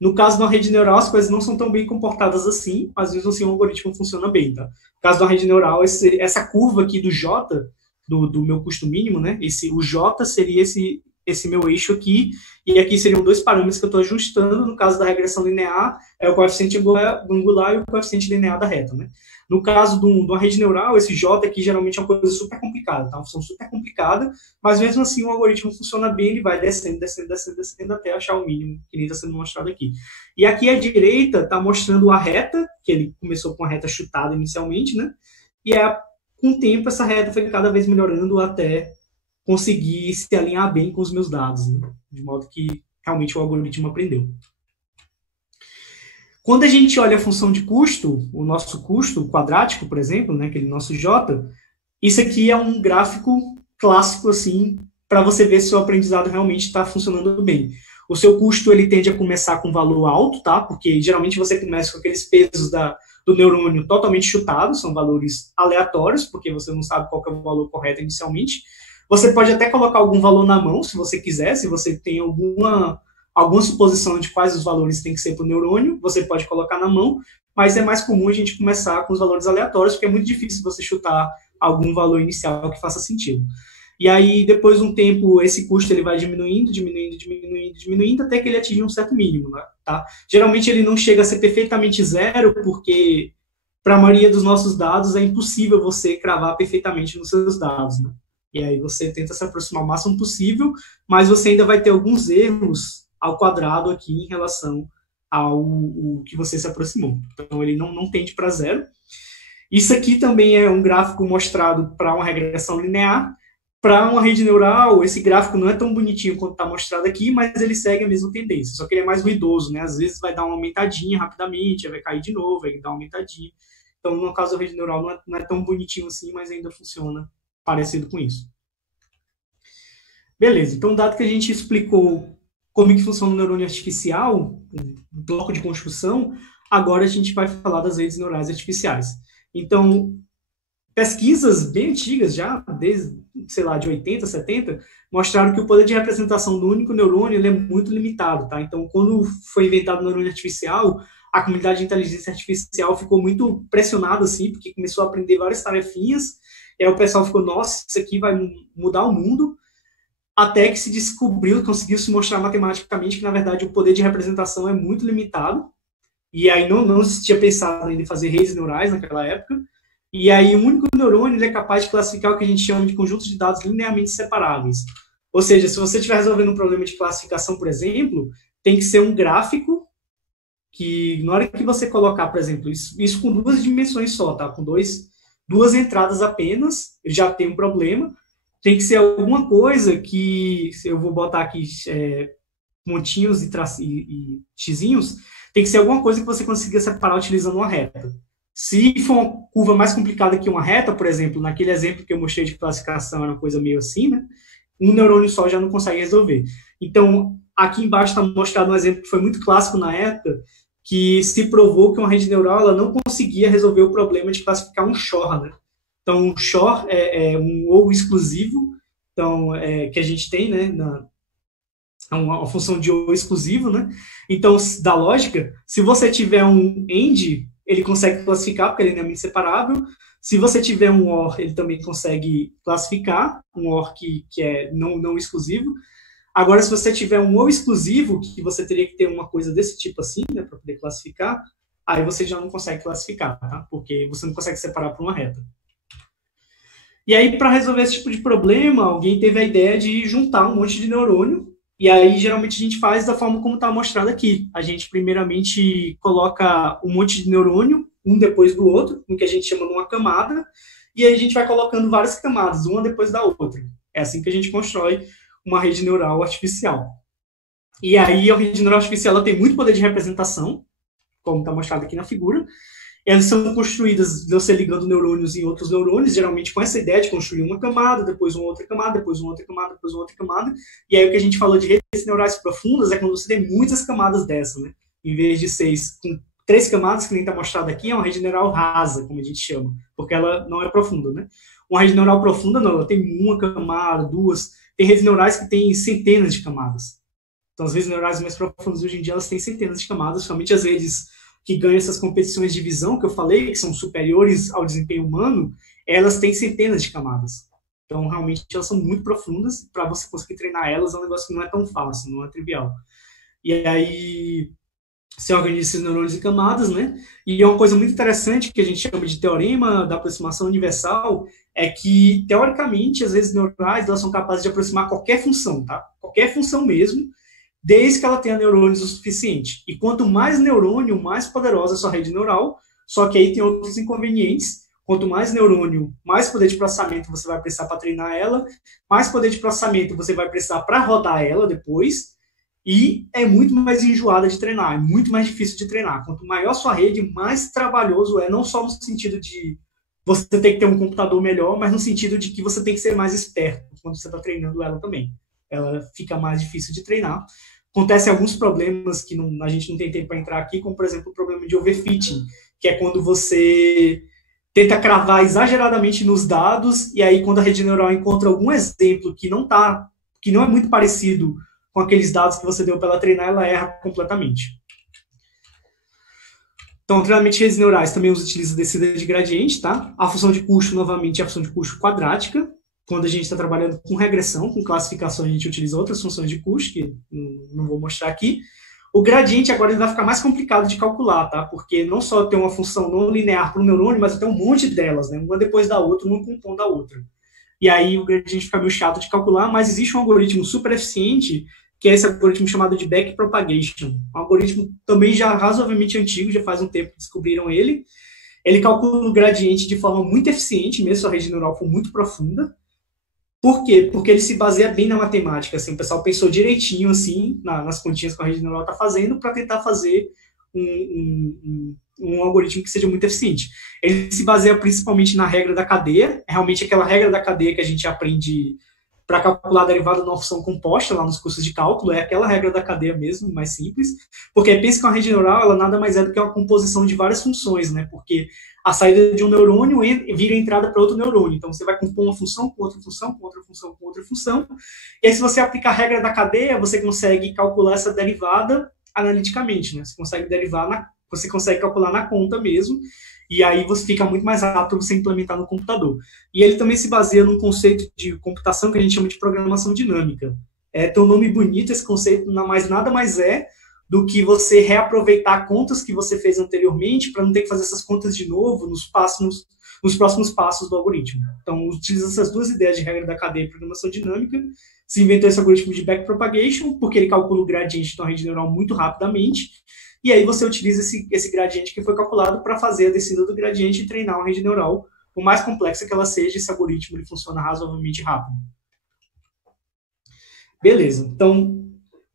No caso da rede neural, as coisas não são tão bem comportadas assim, mas mesmo assim o algoritmo funciona bem, tá? No caso da rede neural, essa curva aqui do J, do meu custo mínimo, né? O J seria esse meu eixo aqui, e aqui seriam dois parâmetros que eu estou ajustando. No caso da regressão linear, é o coeficiente angular e o coeficiente linear da reta, né? No caso de uma rede neural, esse J aqui geralmente é uma coisa super complicada, tá? Uma função super complicada, mas mesmo assim o algoritmo funciona bem, ele vai descendo, descendo, descendo, descendo até achar o mínimo, que nem está sendo mostrado aqui. E aqui à direita está mostrando a reta, que ele começou com a reta chutada inicialmente, né? E com o tempo essa reta foi cada vez melhorando até conseguir se alinhar bem com os meus dados, né? De modo que realmente o algoritmo aprendeu. Quando a gente olha a função de custo, o nosso custo quadrático, por exemplo, né, aquele nosso J, isso aqui é um gráfico clássico, assim, para você ver se o aprendizado realmente está funcionando bem. O seu custo, ele tende a começar com valor alto, tá? Porque geralmente você começa com aqueles pesos do neurônio totalmente chutados, são valores aleatórios, porque você não sabe qual é o valor correto inicialmente. Você pode até colocar algum valor na mão, se você quiser, se você tem alguma suposição de quais os valores tem que ser para o neurônio, você pode colocar na mão, mas é mais comum a gente começar com os valores aleatórios, porque é muito difícil você chutar algum valor inicial que faça sentido. E aí, depois de um tempo, esse custo ele vai diminuindo, até que ele atinge um certo mínimo, né? Tá? Geralmente ele não chega a ser perfeitamente zero, porque para a maioria dos nossos dados é impossível você cravar perfeitamente nos seus dados, né? E aí você tenta se aproximar o máximo possível, mas você ainda vai ter alguns erros ao quadrado aqui em relação ao que você se aproximou. Então ele não tende para zero. Isso aqui também é um gráfico mostrado para uma regressão linear. Para uma rede neural, esse gráfico não é tão bonitinho quanto está mostrado aqui, mas ele segue a mesma tendência, só que ele é mais ruidoso, né? Às vezes vai dar uma aumentadinha rapidamente, vai cair de novo, vai dar uma aumentadinha. Então, no caso da rede neural, não é tão bonitinho assim, mas ainda funciona parecido com isso. Beleza, então, dado que a gente explicou como que funciona o neurônio artificial, o bloco de construção, agora a gente vai falar das redes neurais artificiais. Então, pesquisas bem antigas já, desde, sei lá, de 80, 70, mostraram que o poder de representação do único neurônio ele é muito limitado, tá? Então, quando foi inventado o neurônio artificial, a comunidade de inteligência artificial ficou muito pressionada, assim, porque começou a aprender várias tarefinhas, e aí o pessoal ficou, nossa, isso aqui vai mudar o mundo, até que se descobriu, conseguiu se mostrar matematicamente que, na verdade, o poder de representação é muito limitado, e aí não se tinha pensado em fazer redes neurais naquela época, e aí o único neurônio ele é capaz de classificar o que a gente chama de conjuntos de dados linearmente separáveis. Ou seja, se você estiver resolvendo um problema de classificação, por exemplo, tem que ser um gráfico que, na hora que você colocar, por exemplo, isso com 2 dimensões só, tá? Com 2 entradas apenas, já tem um problema. Tem que ser alguma coisa que, eu vou botar aqui pontinhos e xizinhos, tem que ser alguma coisa que você consiga separar utilizando uma reta. Se for uma curva mais complicada que uma reta, por exemplo, naquele exemplo que eu mostrei de classificação, era uma coisa meio assim, né? Um neurônio só já não consegue resolver. Então, aqui embaixo está mostrado um exemplo que foi muito clássico na época, que se provou que uma rede neural ela não conseguia resolver o problema de classificar um Shor, né? Então, um Shor é um ou exclusivo, então, que a gente tem, né? Uma função de ou exclusivo, né? Então, da lógica, se você tiver um AND, ele consegue classificar, porque ele é linearmente separável. Se você tiver um OR, ele também consegue classificar, um OR que é não exclusivo. Agora, se você tiver um ou exclusivo, que você teria que ter uma coisa desse tipo assim, né, para poder classificar, aí você já não consegue classificar, tá? Porque você não consegue separar por uma reta. E aí, para resolver esse tipo de problema, alguém teve a ideia de juntar um monte de neurônio. E aí, geralmente, a gente faz da forma como está mostrado aqui. A gente, primeiramente, coloca um monte de neurônio, um depois do outro, no que a gente chama de uma camada, e aí a gente vai colocando várias camadas, uma depois da outra. É assim que a gente constrói uma rede neural artificial. E aí, a rede neural artificial ela tem muito poder de representação, como está mostrado aqui na figura. Elas são construídas você ligando neurônios em outros neurônios, geralmente com essa ideia de construir uma camada, depois uma outra camada, depois uma outra camada, depois uma outra camada. E aí o que a gente falou de redes neurais profundas é quando você tem muitas camadas dessa, né? Em vez de 6 com 3 camadas, que nem está mostrado aqui, é uma rede neural rasa, como a gente chama, porque ela não é profunda, né? Uma rede neural profunda, não, ela tem uma camada, 2. Tem redes neurais que têm centenas de camadas. Então, as redes neurais mais profundas hoje em dia, elas têm centenas de camadas, somente as redes que ganham essas competições de visão, que eu falei, que são superiores ao desempenho humano, elas têm centenas de camadas. Então, realmente, elas são muito profundas, para você conseguir treinar elas é um negócio que não é tão fácil, não é trivial. E aí, você organiza esses neurônios em camadas, né? E é uma coisa muito interessante, que a gente chama de teorema da aproximação universal, é que, teoricamente, as redes neurais elas são capazes de aproximar qualquer função, tá? Qualquer função mesmo, desde que ela tenha neurônios o suficiente. E quanto mais neurônio, mais poderosa a sua rede neural, só que aí tem outros inconvenientes. Quanto mais neurônio, mais poder de processamento você vai precisar para treinar ela, mais poder de processamento você vai precisar para rodar ela depois, e é muito mais enjoada de treinar, é muito mais difícil de treinar. Quanto maior sua rede, mais trabalhoso é, não só no sentido de você ter que ter um computador melhor, mas no sentido de que você tem que ser mais esperto quando você está treinando ela também. Ela fica mais difícil de treinar. Acontecem alguns problemas que a gente não tem tempo para entrar aqui, como, por exemplo, o problema de overfitting, que é quando você tenta cravar exageradamente nos dados, e aí quando a rede neural encontra algum exemplo que não é muito parecido com aqueles dados que você deu para ela treinar, ela erra completamente. Então, treinamento de redes neurais também utiliza descida de gradiente, tá? A função de Cushon, novamente, é a função de Cushon quadrática. Quando a gente está trabalhando com regressão, com classificação, a gente utiliza outras funções de Cushon, que não vou mostrar aqui. O gradiente agora ele vai ficar mais complicado de calcular, tá? Porque não só tem uma função não linear para o neurônio, mas tem um monte delas, né? Uma depois da outra, uma compondo a outra. E aí o gradiente fica meio chato de calcular, mas existe um algoritmo super eficiente, que é esse algoritmo chamado de backpropagation. Um algoritmo também já razoavelmente antigo, já faz um tempo que descobriram ele. Ele calcula o gradiente de forma muito eficiente, mesmo se a rede neural for muito profunda. Por quê? Porque ele se baseia bem na matemática. Assim, o pessoal pensou direitinho assim, nas continhas que a rede neural está fazendo para tentar fazer um algoritmo que seja muito eficiente. Ele se baseia principalmente na regra da cadeia, realmente aquela regra da cadeia que a gente aprende para calcular a derivada de uma função composta lá nos cursos de cálculo, é aquela regra da cadeia mesmo, mais simples, porque pensa que uma rede neural, ela nada mais é do que uma composição de várias funções, né? Porque a saída de um neurônio vira entrada para outro neurônio, então você vai compor uma função com outra função, com outra função, com outra função, e aí se você aplicar a regra da cadeia, você consegue calcular essa derivada analiticamente, né? Você consegue calcular na conta mesmo, e aí você fica muito mais rápido você implementar no computador. E ele também se baseia num conceito de computação que a gente chama de programação dinâmica. Tem um nome bonito, esse conceito nada mais é do que você reaproveitar contas que você fez anteriormente para não ter que fazer essas contas de novo nos próximos passos do algoritmo. Então, utiliza essas duas ideias de regra da cadeia e programação dinâmica. Se inventou esse algoritmo de backpropagation, porque ele calcula o gradiente de uma rede neural muito rapidamente, e aí você utiliza esse gradiente que foi calculado para fazer a descida do gradiente e treinar uma rede neural. Por mais complexa que ela seja, esse algoritmo ele funciona razoavelmente rápido. Beleza, então,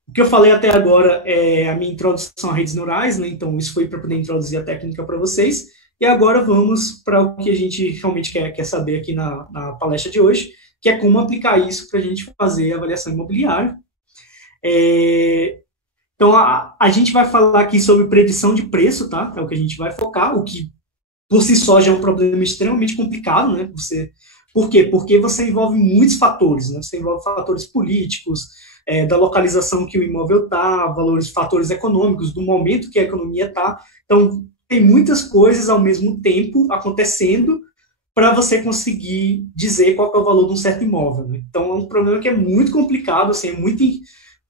o que eu falei até agora é a minha introdução a redes neurais, né? Então, isso foi para poder introduzir a técnica para vocês. E agora vamos para o que a gente realmente quer saber aqui na palestra de hoje, que é como aplicar isso para a gente fazer a avaliação imobiliária. Então, a gente vai falar aqui sobre predição de preço, tá? É o que a gente vai focar, o que por si só já é um problema extremamente complicado, né? Por quê? Porque você envolve muitos fatores, né? Você envolve fatores políticos, da localização que o imóvel está, fatores econômicos, do momento que a economia está. Então, tem muitas coisas ao mesmo tempo acontecendo para você conseguir dizer qual é o valor de um certo imóvel, né? Então, é um problema que é muito complicado, assim, é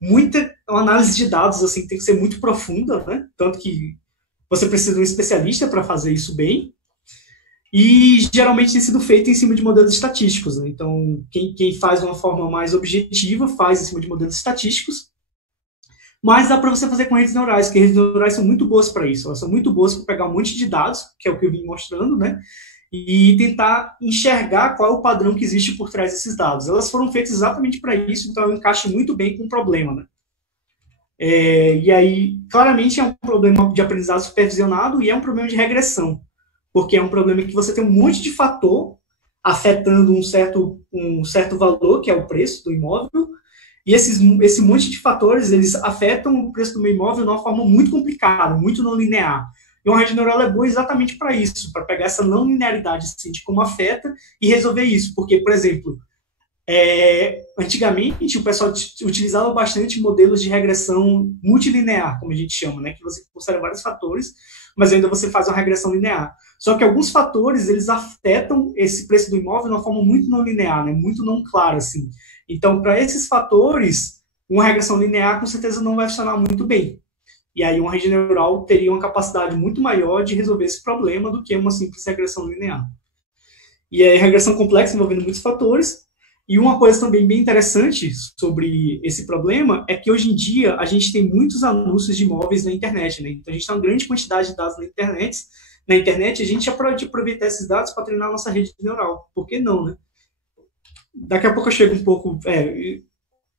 muita análise de dados assim, tem que ser muito profunda, né? Tanto que você precisa de um especialista para fazer isso bem, e geralmente tem sido feito em cima de modelos estatísticos, né? Então, quem faz de uma forma mais objetiva faz em cima de modelos estatísticos, mas dá para você fazer com redes neurais, porque redes neurais são muito boas para isso, elas são muito boas para pegar um monte de dados, que é o que eu vim mostrando, né? E tentar enxergar qual é o padrão que existe por trás desses dados. Elas foram feitas exatamente para isso, então encaixa muito bem com o problema, né? E aí, claramente, é um problema de aprendizado supervisionado e é um problema de regressão, porque é um problema que você tem um monte de fator afetando um certo valor, que é o preço do imóvel, e esse monte de fatores, eles afetam o preço do meu imóvel de uma forma muito complicada, muito não linear. E uma rede neural é boa exatamente para isso, para pegar essa não linearidade assim, de como afeta e resolver isso. Porque, por exemplo, antigamente o pessoal utilizava bastante modelos de regressão multilinear, como a gente chama, né? Que você considera vários fatores, mas ainda você faz uma regressão linear. Só que alguns fatores, eles afetam esse preço do imóvel de uma forma muito não linear, né? Muito não clara, assim. Então, para esses fatores, uma regressão linear com certeza não vai funcionar muito bem. E aí uma rede neural teria uma capacidade muito maior de resolver esse problema do que uma simples regressão linear. E aí regressão complexa envolvendo muitos fatores. E uma coisa também bem interessante sobre esse problema é que hoje em dia a gente tem muitos anúncios de imóveis na internet, né? Então a gente tem uma grande quantidade de dados na internet na internet, a gente já pode aproveitar esses dados para treinar a nossa rede neural. Por que não, né? Daqui a pouco eu chego um pouco...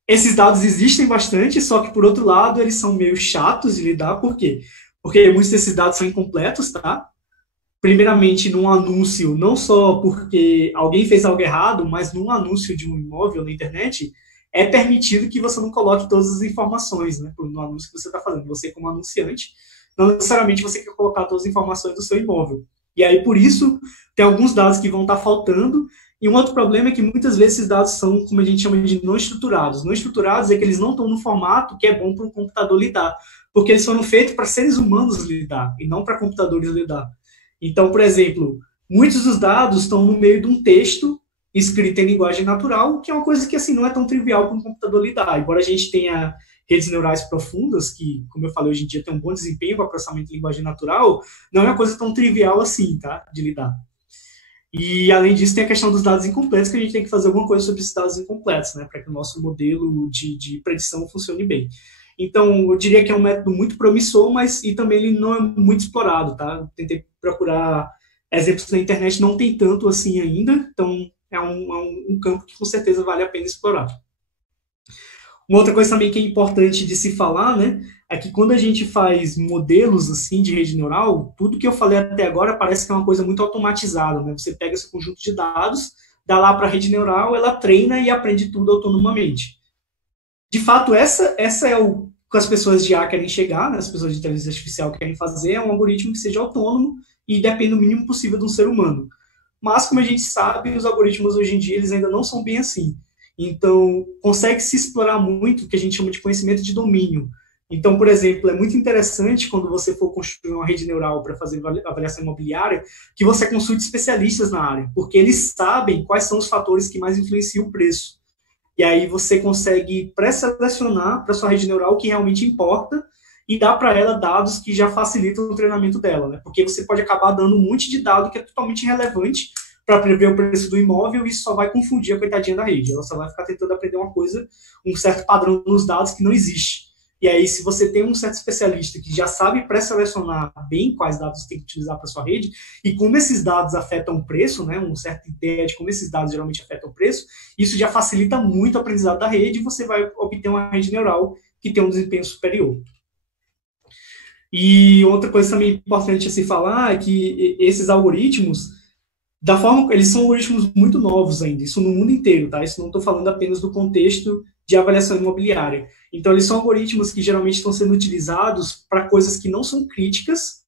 esses dados existem bastante, só que, por outro lado, eles são meio chatos de lidar. Por quê? Porque muitos desses dados são incompletos, tá? Primeiramente, num anúncio, não só porque alguém fez algo errado, mas num anúncio de um imóvel na internet, é permitido que você não coloque todas as informações, né, no anúncio que você está fazendo. Você, como anunciante, não necessariamente você quer colocar todas as informações do seu imóvel. E aí, por isso, tem alguns dados que vão estar faltando. E um outro problema é que muitas vezes esses dados são, como a gente chama de não estruturados. Não estruturados é que eles não estão no formato que é bom para um computador lidar, porque eles foram feitos para seres humanos lidar e não para computadores lidar. Então, por exemplo, muitos dos dados estão no meio de um texto escrito em linguagem natural, que é uma coisa que assim não é tão trivial para um computador lidar. Embora a gente tenha redes neurais profundas, que, como eu falei, hoje em dia tem um bom desempenho para processamento de linguagem natural, não é uma coisa tão trivial assim, tá, de lidar. E, além disso, tem a questão dos dados incompletos, que a gente tem que fazer alguma coisa sobre esses dados incompletos, né, para que o nosso modelo de predição funcione bem. Então, eu diria que é um método muito promissor, mas e também ele não é muito explorado, tá? Eu tentei procurar exemplos na internet, não tem tanto assim ainda, então é um campo que com certeza vale a pena explorar. Uma outra coisa também que é importante de se falar, né, é que quando a gente faz modelos assim de rede neural, tudo que eu falei até agora parece que é uma coisa muito automatizada, né? Você pega esse conjunto de dados, dá lá para a rede neural, ela treina e aprende tudo autonomamente. De fato, essa é o que as pessoas de IA querem chegar, né? As pessoas de inteligência artificial querem fazer, é um algoritmo que seja autônomo e dependa o mínimo possível de um ser humano. Mas, como a gente sabe, os algoritmos hoje em dia eles ainda não são bem assim. Então, consegue-se explorar muito o que a gente chama de conhecimento de domínio. Então, por exemplo, é muito interessante quando você for construir uma rede neural para fazer avaliação imobiliária, que você consulte especialistas na área, porque eles sabem quais são os fatores que mais influenciam o preço. E aí você consegue pré-selecionar para sua rede neural o que realmente importa e dar para ela dados que já facilitam o treinamento dela, né? Porque você pode acabar dando um monte de dado que é totalmente irrelevante para prever o preço do imóvel e isso só vai confundir a coitadinha da rede. Ela só vai ficar tentando aprender uma coisa, um certo padrão nos dados que não existe. E aí, se você tem um certo especialista que já sabe pré-selecionar bem quais dados tem que utilizar para sua rede e como esses dados afetam o preço, né, uma certa ideia de como esses dados geralmente afetam o preço, isso já facilita muito o aprendizado da rede e você vai obter uma rede neural que tem um desempenho superior. E outra coisa também importante a se falar é que esses algoritmos, da forma eles são algoritmos muito novos ainda, isso no mundo inteiro, tá? Isso não estou falando apenas do contexto de avaliação imobiliária. Então, eles são algoritmos que geralmente estão sendo utilizados para coisas que não são críticas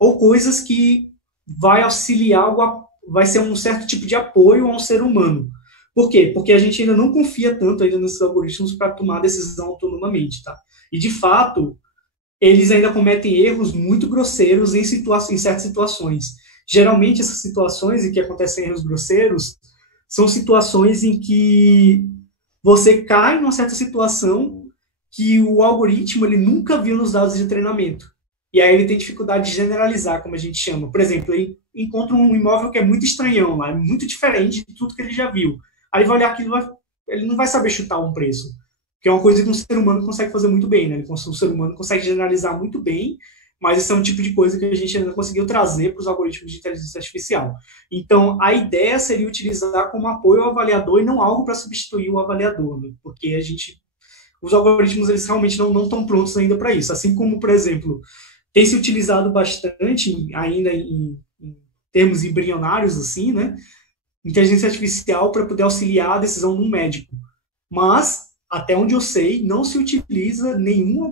ou coisas que vai auxiliar, vai ser um certo tipo de apoio a um ser humano. Por quê? Porque a gente ainda não confia tanto ainda nesses algoritmos para tomar decisão autonomamente, tá? E, de fato, eles ainda cometem erros muito grosseiros em certas situações. Geralmente, essas situações em que acontecem erros grosseiros são situações em que você cai numa certa situação que o algoritmo ele nunca viu nos dados de treinamento. E aí ele tem dificuldade de generalizar, como a gente chama. Por exemplo, ele encontra um imóvel que é muito estranhão lá, muito diferente de tudo que ele já viu. Aí ele vai olhar aquilo, ele não vai saber chutar um preço, que é uma coisa que um ser humano consegue fazer muito bem, né? O ser humano consegue generalizar muito bem, mas esse é um tipo de coisa que a gente ainda não conseguiu trazer para os algoritmos de inteligência artificial. Então, a ideia seria utilizar como apoio ao avaliador e não algo para substituir o avaliador, né? Porque os algoritmos eles realmente não estão prontos ainda para isso. Assim como, por exemplo, tem se utilizado bastante ainda em termos embrionários, assim, né? Inteligência artificial para poder auxiliar a decisão de um médico. Mas, até onde eu sei, não se utiliza nenhum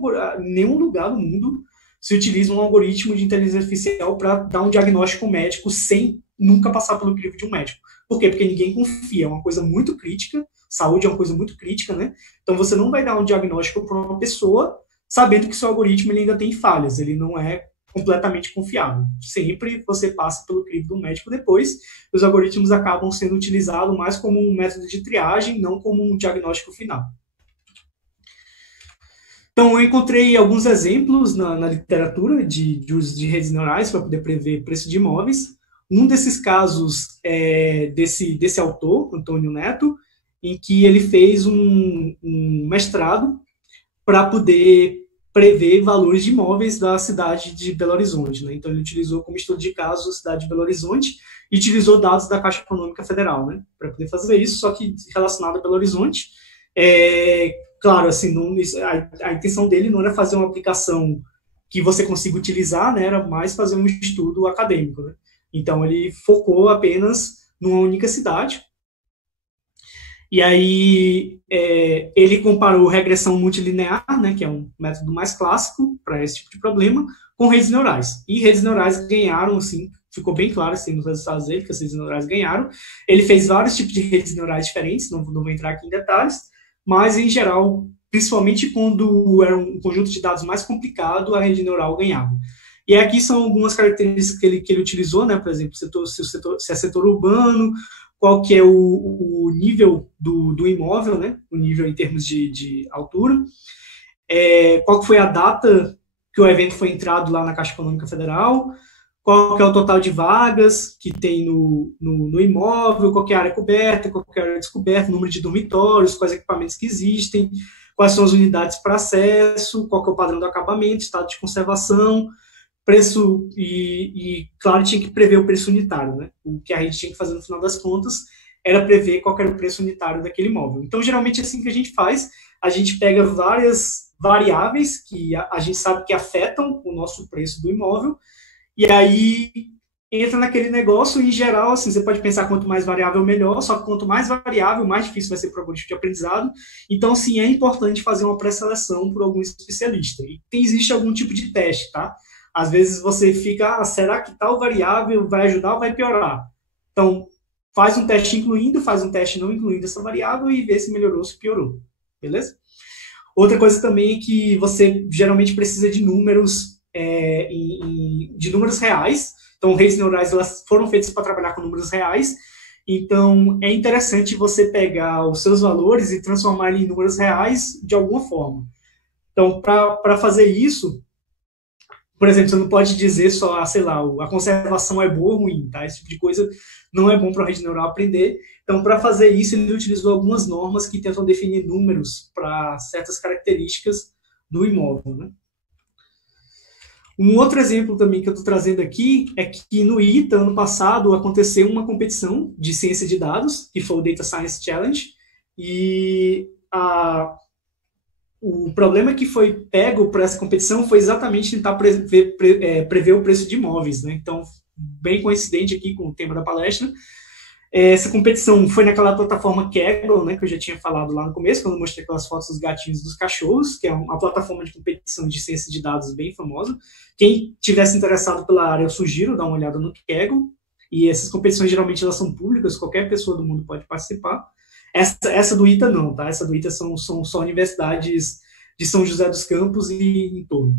lugar do mundo se utiliza um algoritmo de inteligência artificial para dar um diagnóstico médico sem nunca passar pelo crivo de um médico. Por quê? Porque ninguém confia, é uma coisa muito crítica, saúde é uma coisa muito crítica, né? Então você não vai dar um diagnóstico para uma pessoa sabendo que seu algoritmo ele ainda tem falhas, ele não é completamente confiável. Sempre você passa pelo crivo do médico depois, os algoritmos acabam sendo utilizados mais como um método de triagem, não como um diagnóstico final. Então, eu encontrei alguns exemplos na literatura de uso de redes neurais para poder prever preço de imóveis. Um desses casos é desse autor, Antônio Neto, em que ele fez um mestrado para poder prever valores de imóveis da cidade de Belo Horizonte, né? Então, ele utilizou como estudo de caso a cidade de Belo Horizonte e utilizou dados da Caixa Econômica Federal, né? Para poder fazer isso, só que relacionado a Belo Horizonte. Claro, assim, não, a intenção dele não era fazer uma aplicação que você consiga utilizar, né? Era mais fazer um estudo acadêmico, né? Então, ele focou apenas numa única cidade. E aí, ele comparou regressão multilinear, né, que é um método mais clássico para esse tipo de problema, com redes neurais. E redes neurais ganharam, assim, ficou bem claro assim, nos resultados dele, que as redes neurais ganharam. Ele fez vários tipos de redes neurais diferentes, não vou entrar aqui em detalhes, mas, em geral, principalmente quando era um conjunto de dados mais complicado, a rede neural ganhava. E aqui são algumas características que ele utilizou, né, por exemplo, se é setor urbano, qual que é o nível do imóvel, né? O nível em termos de altura, qual que foi a data que o evento foi entrado lá na Caixa Econômica Federal, qual que é o total de vagas que tem no imóvel, qual que é a área coberta, qual que é a área descoberta, número de dormitórios, quais equipamentos que existem, quais são as unidades para acesso, qual que é o padrão do acabamento, estado de conservação, preço claro, tinha que prever o preço unitário, né? O que a gente tinha que fazer no final das contas era prever qual era o preço unitário daquele imóvel. Então, geralmente, é assim que a gente faz, a gente pega várias variáveis que a gente sabe que afetam o nosso preço do imóvel, e aí entra naquele negócio, em geral, assim, você pode pensar quanto mais variável, melhor, só que quanto mais variável, mais difícil vai ser para o algoritmo de aprendizado. Então, sim, é importante fazer uma pré-seleção por algum especialista. E existe algum tipo de teste, tá? Às vezes você fica, será que tal variável vai ajudar ou vai piorar? Então, faz um teste incluindo, faz um teste não incluindo essa variável e vê se melhorou ou se piorou. Beleza? Outra coisa também é que você geralmente precisa de números, de números reais. Então, redes neurais elas foram feitas para trabalhar com números reais. Então, é interessante você pegar os seus valores e transformar em números reais de alguma forma. Então, para fazer isso, por exemplo, você não pode dizer só, sei lá, a conservação é boa ou ruim, tá? Esse tipo de coisa não é bom para a rede neural aprender. Então, para fazer isso, ele utilizou algumas normas que tentam definir números para certas características do imóvel, né? Um outro exemplo também que eu estou trazendo aqui é que no ITA, ano passado, aconteceu uma competição de ciência de dados, que foi o Data Science Challenge, e o problema que foi pego para essa competição foi exatamente tentar prever o preço de imóveis, né? Então, bem coincidente aqui com o tema da palestra. Essa competição foi naquela plataforma Kaggle, né, que eu já tinha falado lá no começo, quando eu mostrei aquelas fotos dos gatinhos e dos cachorros, que é uma plataforma de competição de ciência de dados bem famosa. Quem tivesse interessado pela área, eu sugiro dar uma olhada no Kaggle. E essas competições, geralmente, elas são públicas, qualquer pessoa do mundo pode participar. Essa do ITA não, tá? Essa do ITA são só universidades de São José dos Campos e em torno.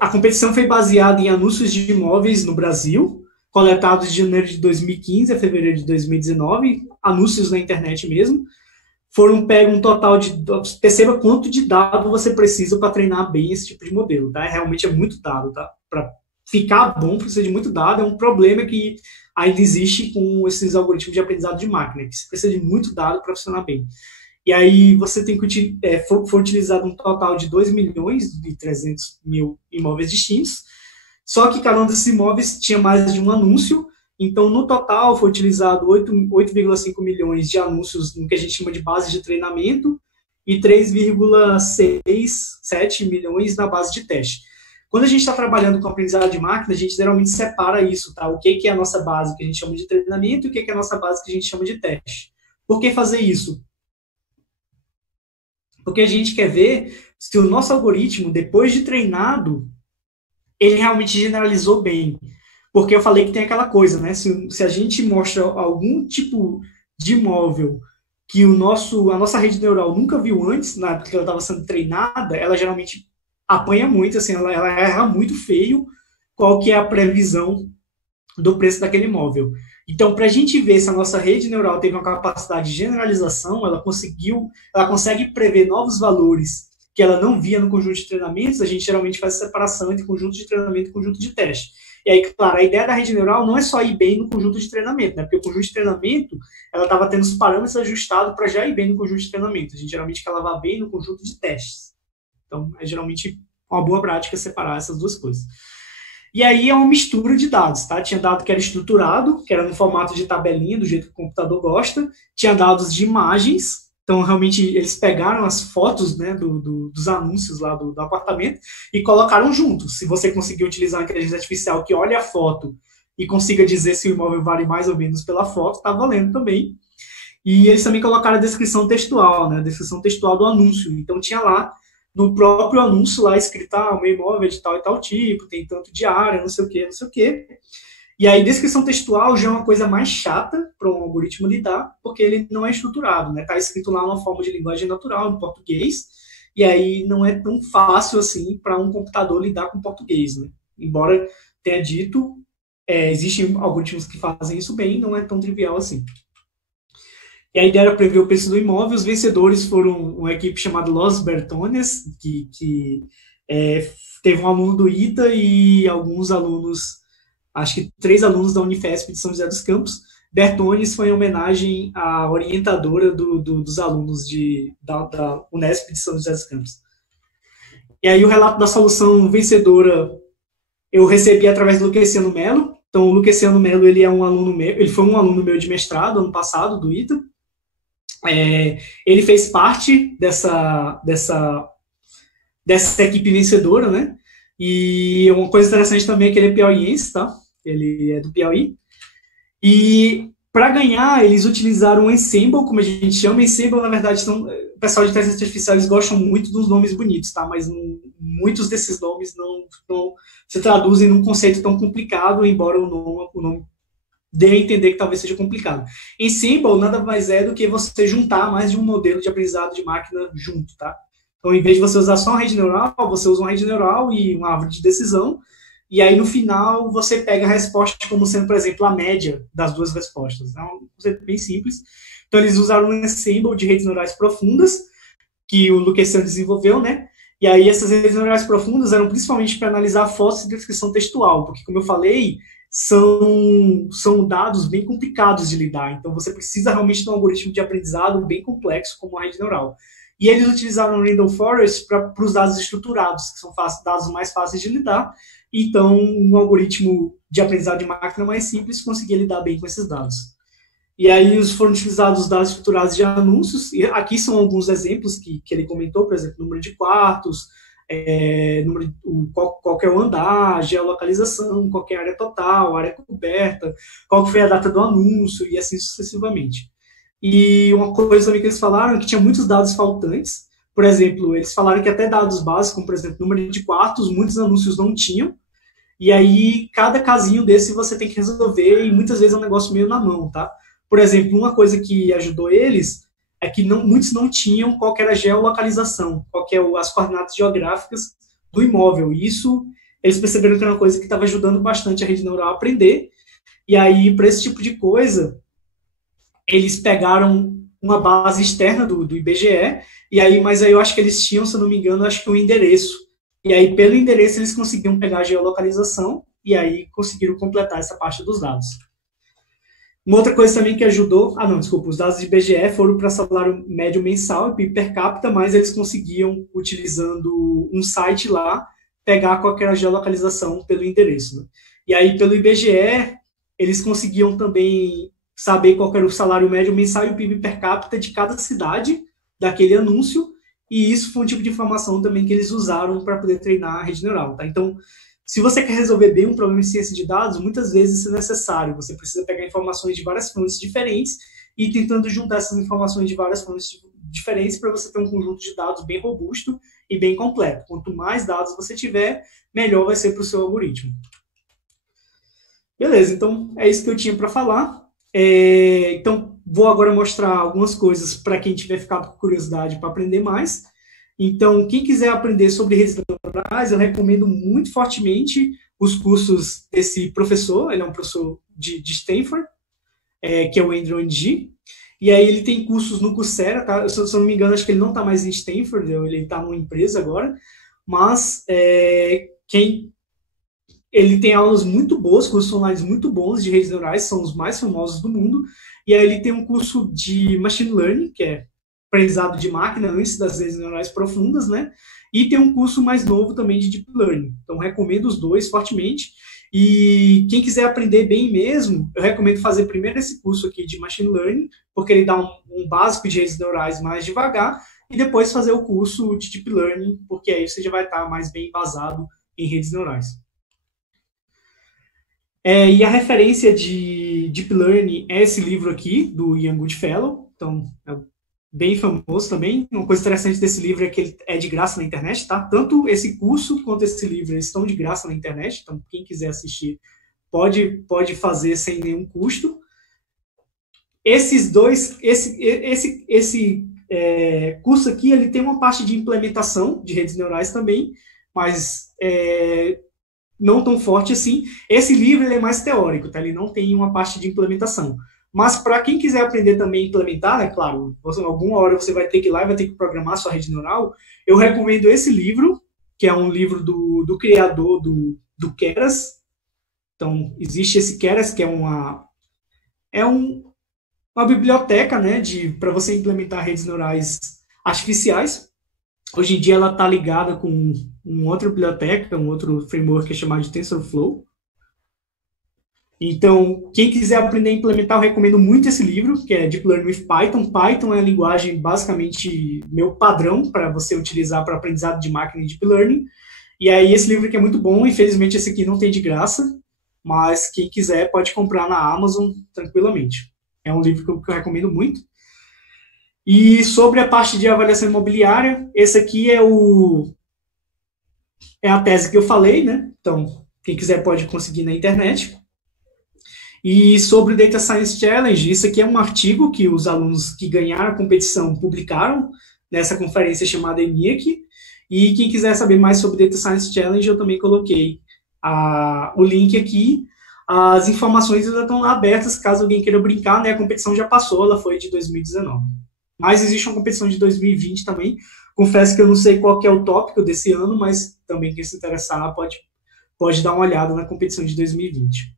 A competição foi baseada em anúncios de imóveis no Brasil, coletados de janeiro de 2015 a fevereiro de 2019, anúncios na internet mesmo. Foram pegos um total de... Perceba quanto de dado você precisa para treinar bem esse tipo de modelo, tá? Realmente é muito dado, tá? Para ficar bom, precisa de muito dado. É um problema que ainda existe com esses algoritmos de aprendizado de máquina, que você precisa de muito dado para funcionar bem. E aí você tem que foi utilizado um total de 2.300.000 imóveis distintos, só que cada um desses imóveis tinha mais de um anúncio, então no total foi utilizado 8,5 milhões de anúncios no que a gente chama de base de treinamento e 3,67 milhões na base de teste. Quando a gente está trabalhando com aprendizado de máquina, a gente geralmente separa isso, tá? O que é a nossa base que a gente chama de treinamento e o que é a nossa base que a gente chama de teste. Por que fazer isso? Porque a gente quer ver se o nosso algoritmo, depois de treinado, ele realmente generalizou bem. Porque eu falei que tem aquela coisa, né? Se a gente mostra algum tipo de imóvel que a nossa rede neural nunca viu antes, na época que ela estava sendo treinada, ela geralmente apanha muito, assim, ela erra muito feio qual que é a previsão do preço daquele imóvel. Então, para a gente ver se a nossa rede neural teve uma capacidade de generalização, ela consegue prever novos valores que ela não via no conjunto de treinamentos, a gente geralmente faz a separação entre conjunto de treinamento e conjunto de teste. E aí, claro, a ideia da rede neural não é só ir bem no conjunto de treinamento, né? Porque o conjunto de treinamento, ela estava tendo os parâmetros ajustados para já ir bem no conjunto de treinamento. A gente geralmente quer ela vá bem no conjunto de testes. Então, é geralmente uma boa prática separar essas duas coisas. E aí é uma mistura de dados, tá? Tinha dado que era estruturado, que era no formato de tabelinha, do jeito que o computador gosta. Tinha dados de imagens, então realmente eles pegaram as fotos, né, dos anúncios lá do apartamento e colocaram juntos. Se você conseguir utilizar a inteligência artificial que olha a foto e consiga dizer se o imóvel vale mais ou menos pela foto, tá valendo também. E eles também colocaram a descrição textual, né, a descrição textual do anúncio. Então tinha lá no próprio anúncio lá escrito, o meu imóvel é de tal e tal tipo, tem tanto de área, não sei o que, não sei o que. E aí, descrição textual já é uma coisa mais chata para um algoritmo lidar, porque ele não é estruturado, né? Está escrito lá numa forma de linguagem natural, em português, e aí não é tão fácil assim para um computador lidar com português, né? Embora tenha dito, existem algoritmos que fazem isso bem, não é tão trivial assim. E a ideia era prever o preço do imóvel. Os vencedores foram uma equipe chamada Los Bertones, que teve um aluno do ITA e alguns alunos, acho que 3 alunos da Unifesp de São José dos Campos. Bertones foi em homenagem à orientadora dos alunos da Unesp de São José dos Campos. E aí o relato da solução vencedora eu recebi através do Luqueciano Melo. Então o Luqueciano Melo, ele foi um aluno meu de mestrado ano passado do ITA. Ele fez parte dessa equipe vencedora, né? E uma coisa interessante também é que ele é piauiense, tá? Ele é do Piauí. E para ganhar, eles utilizaram o Ensemble, como a gente chama. Ensemble, na verdade, o pessoal de inteligência artificial, eles gostam muito dos nomes bonitos, tá? Mas muitos desses nomes não se traduzem num conceito tão complicado, embora o nome dê a entender que talvez seja complicado. Ensemble nada mais é do que você juntar mais de um modelo de aprendizado de máquina junto, tá? Então, em vez de você usar só uma rede neural, você usa uma rede neural e uma árvore de decisão, e aí, no final, você pega a resposta como sendo, por exemplo, a média das duas respostas. É um conceito bem simples. Então, eles usaram um ensemble de redes neurais profundas, que o Luqueciano desenvolveu, né? E aí, essas redes neurais profundas eram principalmente para analisar fotos e descrição textual, porque, como eu falei, são dados bem complicados de lidar. Então, você precisa realmente de um algoritmo de aprendizado bem complexo, como a rede neural. E eles utilizaram o Random Forest para os dados estruturados, que são dados mais fáceis de lidar. Então, um algoritmo de aprendizado de máquina mais simples conseguia lidar bem com esses dados. E aí foram utilizados os dados estruturados de anúncios. E aqui são alguns exemplos que ele comentou, por exemplo, número de quartos, qual que é o andar, geolocalização, qual que é a área total, área coberta, qual que foi a data do anúncio, e assim sucessivamente. E uma coisa também que eles falaram é que tinha muitos dados faltantes. Por exemplo, eles falaram que até dados básicos, como, por exemplo, número de quartos, muitos anúncios não tinham. E aí, cada casinho desse você tem que resolver, e muitas vezes é um negócio meio na mão, tá? Por exemplo, uma coisa que ajudou eles é que muitos não tinham qual que era a geolocalização, qual que é as coordenadas geográficas do imóvel. E isso, eles perceberam que era uma coisa que estava ajudando bastante a rede neural a aprender. E aí, para esse tipo de coisa, eles pegaram uma base externa do IBGE, mas aí eu acho que eles tinham, se eu não me engano, acho que um endereço. E aí, pelo endereço, eles conseguiam pegar a geolocalização e aí conseguiram completar essa parte dos dados. Uma outra coisa também que ajudou... os dados de IBGE foram para salário médio mensal e per capita, mas eles conseguiam, utilizando um site lá, pegar qual era a geolocalização pelo endereço. Né? E aí, pelo IBGE, eles conseguiam também saber qual era o salário médio mensal e o PIB per capita de cada cidade daquele anúncio, e isso foi um tipo de informação também que eles usaram para poder treinar a rede neural. Tá? Então, se você quer resolver bem um problema de ciência de dados, muitas vezes isso é necessário. Você precisa pegar informações de várias fontes diferentes e ir tentando juntar essas informações de várias fontes diferentes para você ter um conjunto de dados bem robusto e bem completo. Quanto mais dados você tiver, melhor vai ser para o seu algoritmo. Beleza, então é isso que eu tinha para falar. Então, vou agora mostrar algumas coisas para quem tiver ficado com curiosidade para aprender mais. Então, quem quiser aprender sobre redes neurais, eu recomendo muito fortemente os cursos desse professor. Ele é um professor de Stanford, que é o Andrew Ng. E aí ele tem cursos no Coursera, tá? Se eu não me engano, acho que ele não está mais em Stanford, ele está numa empresa agora. Mas ele tem aulas muito boas, cursos online muito bons de redes neurais, são os mais famosos do mundo. E aí ele tem um curso de Machine Learning, que é aprendizado de máquina antes das redes neurais profundas, né? e tem um curso mais novo também de Deep Learning. Então, recomendo os dois fortemente. E quem quiser aprender bem mesmo, eu recomendo fazer primeiro esse curso aqui de Machine Learning, porque ele dá um básico de redes neurais mais devagar, e depois fazer o curso de Deep Learning, porque aí você já vai estar mais bem embasado em redes neurais. E a referência de Deep Learning é esse livro aqui, do Ian Goodfellow. Então, é bem famoso também. Uma coisa interessante desse livro é que ele é de graça na internet, tá? Tanto esse curso quanto esse livro eles estão de graça na internet. Então, quem quiser assistir pode fazer sem nenhum custo. Esses dois, esse curso aqui, ele tem uma parte de implementação de redes neurais também, mas não tão forte assim. Esse livro ele é mais teórico, tá? Ele não tem uma parte de implementação. Mas para quem quiser aprender também a implementar, né, claro, alguma hora você vai ter que ir lá e vai ter que programar sua rede neural, eu recomendo esse livro, que é um livro do criador do Keras. Então, existe esse Keras, que é uma biblioteca, né, para você implementar redes neurais artificiais. Hoje em dia ela está ligada com uma outra biblioteca, um outro framework que é chamado de TensorFlow. Então, quem quiser aprender a implementar, eu recomendo muito esse livro, que é Deep Learning with Python. Python é a linguagem basicamente meu padrão para você utilizar para aprendizado de máquina e Deep Learning. E aí esse livro aqui é muito bom, infelizmente esse aqui não tem de graça, mas quem quiser pode comprar na Amazon tranquilamente. É um livro que eu recomendo muito. E sobre a parte de avaliação imobiliária, esse aqui é a tese que eu falei, né? Então, quem quiser pode conseguir na internet. E sobre o Data Science Challenge, isso aqui é um artigo que os alunos que ganharam a competição publicaram nessa conferência chamada ENIAC. E quem quiser saber mais sobre o Data Science Challenge, eu também coloquei o link aqui. As informações ainda estão lá abertas, caso alguém queira brincar, né? A competição já passou, ela foi de 2019. Mas existe uma competição de 2020 também. Confesso que eu não sei qual que é o tópico desse ano, mas também quem se interessar pode dar uma olhada na competição de 2020.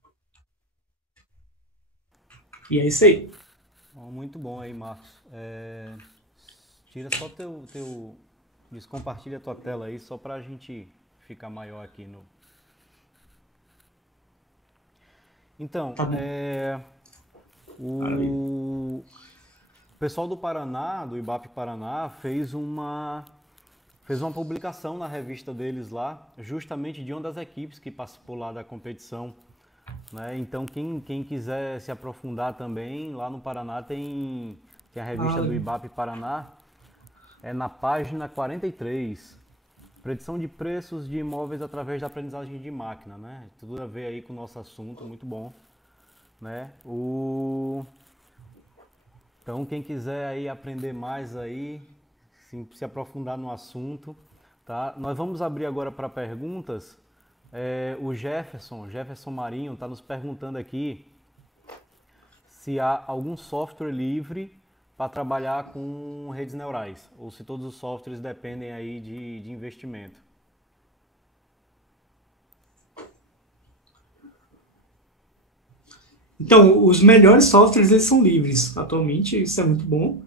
E é isso aí. Muito bom aí, Marcos. Tira só compartilha a tua tela aí, só para a gente ficar maior aqui no... Então, Tá bom. o pessoal do Paraná, do IBAP Paraná, fez uma publicação na revista deles lá, justamente de uma das equipes que participou lá da competição, né? Então, quem quiser se aprofundar também, lá no Paraná tem a revista do IBAP Paraná, é na página 43, predição de preços de imóveis através da aprendizagem de máquina, né? Tudo a ver aí com o nosso assunto, muito bom, né? Então, quem quiser aí aprender mais aí, se aprofundar no assunto, tá? Nós vamos abrir agora para perguntas. O Jefferson Marinho está nos perguntando aqui se há algum software livre para trabalhar com redes neurais, ou se todos os softwares dependem aí de investimento. Então, os melhores softwares eles são livres atualmente, isso é muito bom.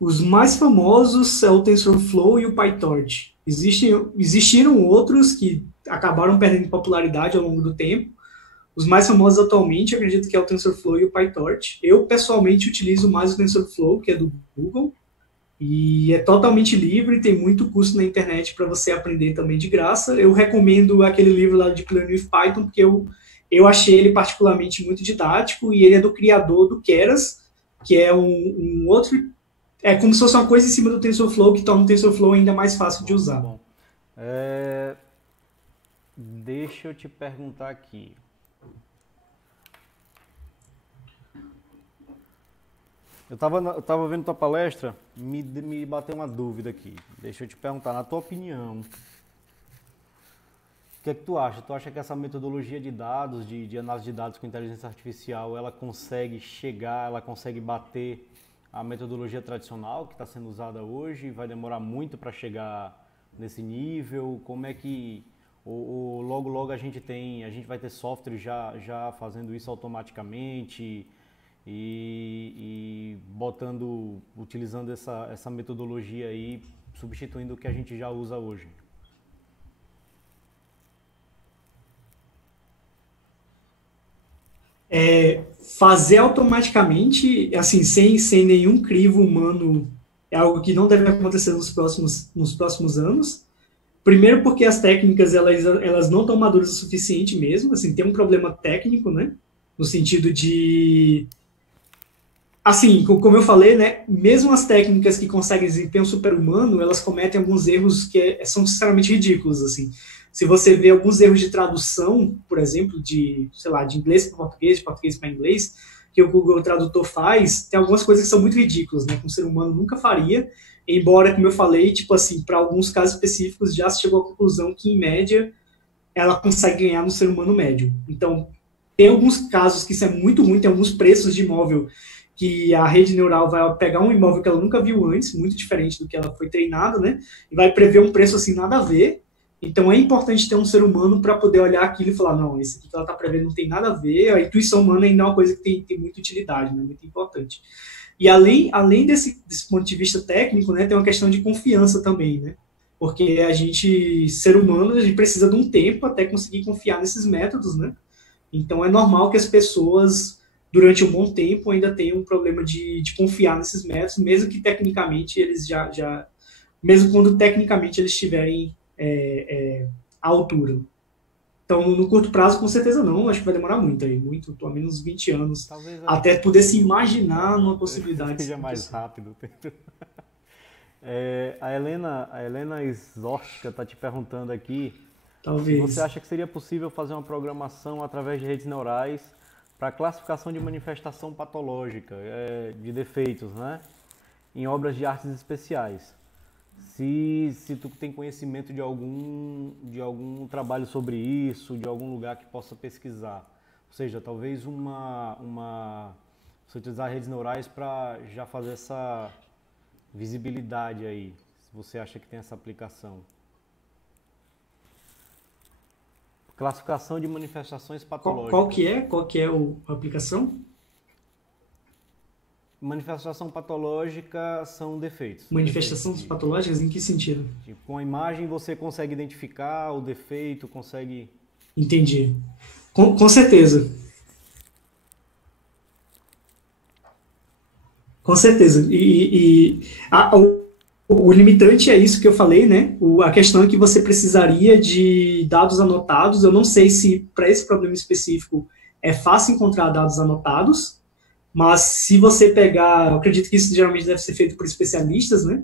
Os mais famosos é o TensorFlow e o PyTorch. Existiram outros que acabaram perdendo popularidade ao longo do tempo. Os mais famosos atualmente, eu acredito que é o TensorFlow e o PyTorch. Eu, pessoalmente, utilizo mais o TensorFlow, que é do Google, e é totalmente livre, tem muito curso na internet para você aprender também de graça. Eu recomendo aquele livro lá de Learning with Python, porque eu achei ele particularmente muito didático, e ele é do criador do Keras, que é um outro... É como se fosse uma coisa em cima do TensorFlow, que torna o TensorFlow ainda mais fácil de usar. Bom, deixa eu te perguntar aqui. Eu tava vendo tua palestra, me bateu uma dúvida aqui. Deixa eu te perguntar, na tua opinião, o que é que tu acha? Tu acha que essa metodologia de dados, de análise de dados com inteligência artificial, ela consegue bater a metodologia tradicional que está sendo usada hoje? Vai demorar muito para chegar nesse nível? Como é que logo a gente vai ter software já fazendo isso automaticamente e utilizando essa metodologia aí substituindo o que a gente já usa hoje? Fazer automaticamente, assim, sem nenhum crivo humano, é algo que não deve acontecer nos próximos anos. Primeiro porque as técnicas, elas não estão maduras o suficiente mesmo, assim, tem um problema técnico, né? No sentido de, assim, como eu falei, né? Mesmo as técnicas que conseguem desempenho super-humano, elas cometem alguns erros que são sinceramente ridículos, assim. Se você vê alguns erros de tradução, por exemplo, de, sei lá, de inglês para português, de português para inglês, que o Google Tradutor faz, tem algumas coisas que são muito ridículas, né? Que um ser humano nunca faria, embora, como eu falei, tipo assim, para alguns casos específicos já se chegou à conclusão que, em média, ela consegue ganhar no ser humano médio. Então, tem alguns casos que isso é muito ruim, tem alguns preços de imóvel que a rede neural vai pegar um imóvel que ela nunca viu antes, muito diferente do que ela foi treinada, né? E vai prever um preço assim nada a ver. Então é importante ter um ser humano para poder olhar aquilo e falar, não, esse aqui que ela está prevendo não tem nada a ver. A intuição humana ainda é uma coisa que tem muita utilidade, né? Muito importante. E além desse ponto de vista técnico, né, tem uma questão de confiança também, né? Porque a gente, ser humano, a gente precisa de um tempo até conseguir confiar nesses métodos, né? Então é normal que as pessoas, durante um bom tempo, ainda tenham um problema de confiar nesses métodos, mesmo que tecnicamente eles mesmo quando tecnicamente eles estiverem à altura. Então, no curto prazo, com certeza não, acho que vai demorar muito aí, muito, pelo menos 20 anos, Talvez até poder se imaginar numa possibilidade seja mais rápido. A Helena Isorska está te perguntando aqui se você Talvez. acha que seria possível fazer uma programação através de redes neurais para classificação de manifestação patológica, de defeitos, né, em obras de artes especiais. Se tu tem conhecimento de algum trabalho sobre isso, de algum lugar que possa pesquisar. Ou seja, talvez você utilizar redes neurais para já fazer essa visibilidade aí, se você acha que tem essa aplicação. Classificação de manifestações patológicas. Qual que é a aplicação? Manifestação patológica são defeitos. Manifestações patológicas, em que sentido? Com a imagem você consegue identificar o defeito, consegue... Entendi. Com certeza. Com certeza. O limitante é isso que eu falei, né? A questão é que você precisaria de dados anotados. Eu não sei se para esse problema específico é fácil encontrar dados anotados, mas se você pegar, eu acredito que isso geralmente deve ser feito por especialistas, né?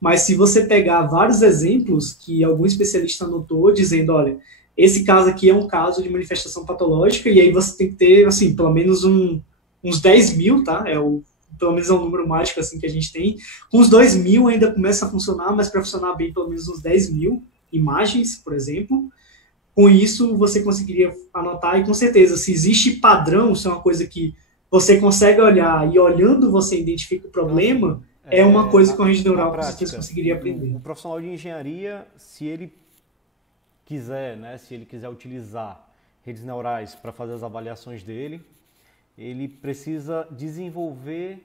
Mas se você pegar vários exemplos que algum especialista anotou, dizendo, olha, esse caso aqui é um caso de manifestação patológica, e aí você tem que ter, assim, pelo menos uns 10 mil, tá? Pelo menos é um número mágico assim que a gente tem. Com os 2 mil ainda começa a funcionar, mas para funcionar bem, pelo menos uns 10 mil imagens, por exemplo. Com isso, você conseguiria anotar, e com certeza, se existe padrão, se é uma coisa que você consegue olhar, e olhando você identifica o problema, então, assim, uma coisa que a rede neural com certeza conseguiria aprender. O profissional de engenharia, se ele quiser, né, se ele quiser utilizar redes neurais para fazer as avaliações dele, ele precisa desenvolver,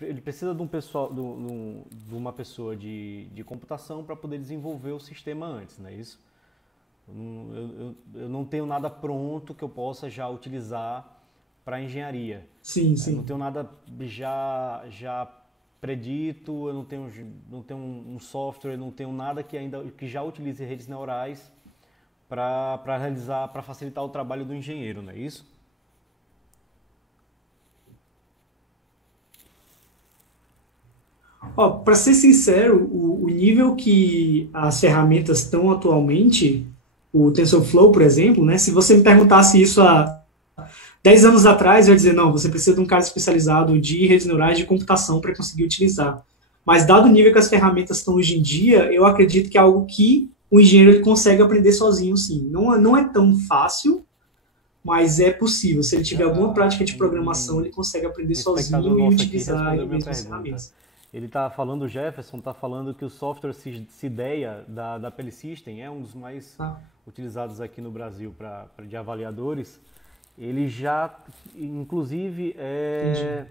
ele precisa de de uma pessoa de computação para poder desenvolver o sistema antes, não é isso? Eu não tenho nada pronto que eu possa já utilizar para engenharia. Sim, Eu não sim. tenho nada já predito, eu não tenho um software, eu não tenho nada que já utilize redes neurais para facilitar o trabalho do engenheiro, não é isso? Para ser sincero, o nível que as ferramentas estão atualmente, o TensorFlow, por exemplo, né, se você me perguntasse isso há 10 anos atrás, eu ia dizer, não, você precisa de um cara especializado de redes neurais de computação para conseguir utilizar. Mas dado o nível que as ferramentas estão hoje em dia, eu acredito que é algo que o engenheiro ele consegue aprender sozinho, sim. Não é tão fácil, mas é possível. Se ele tiver alguma prática de programação, ele consegue aprender Um espectador sozinho e nosso aqui utilizar respondeu ele minha mesmo as pergunta. ferramentas. Ele está falando, o Jefferson está falando que o software CIDEA da Pelisystem é um dos mais Tá? utilizados aqui no Brasil de avaliadores. Ele já, inclusive, Entendi.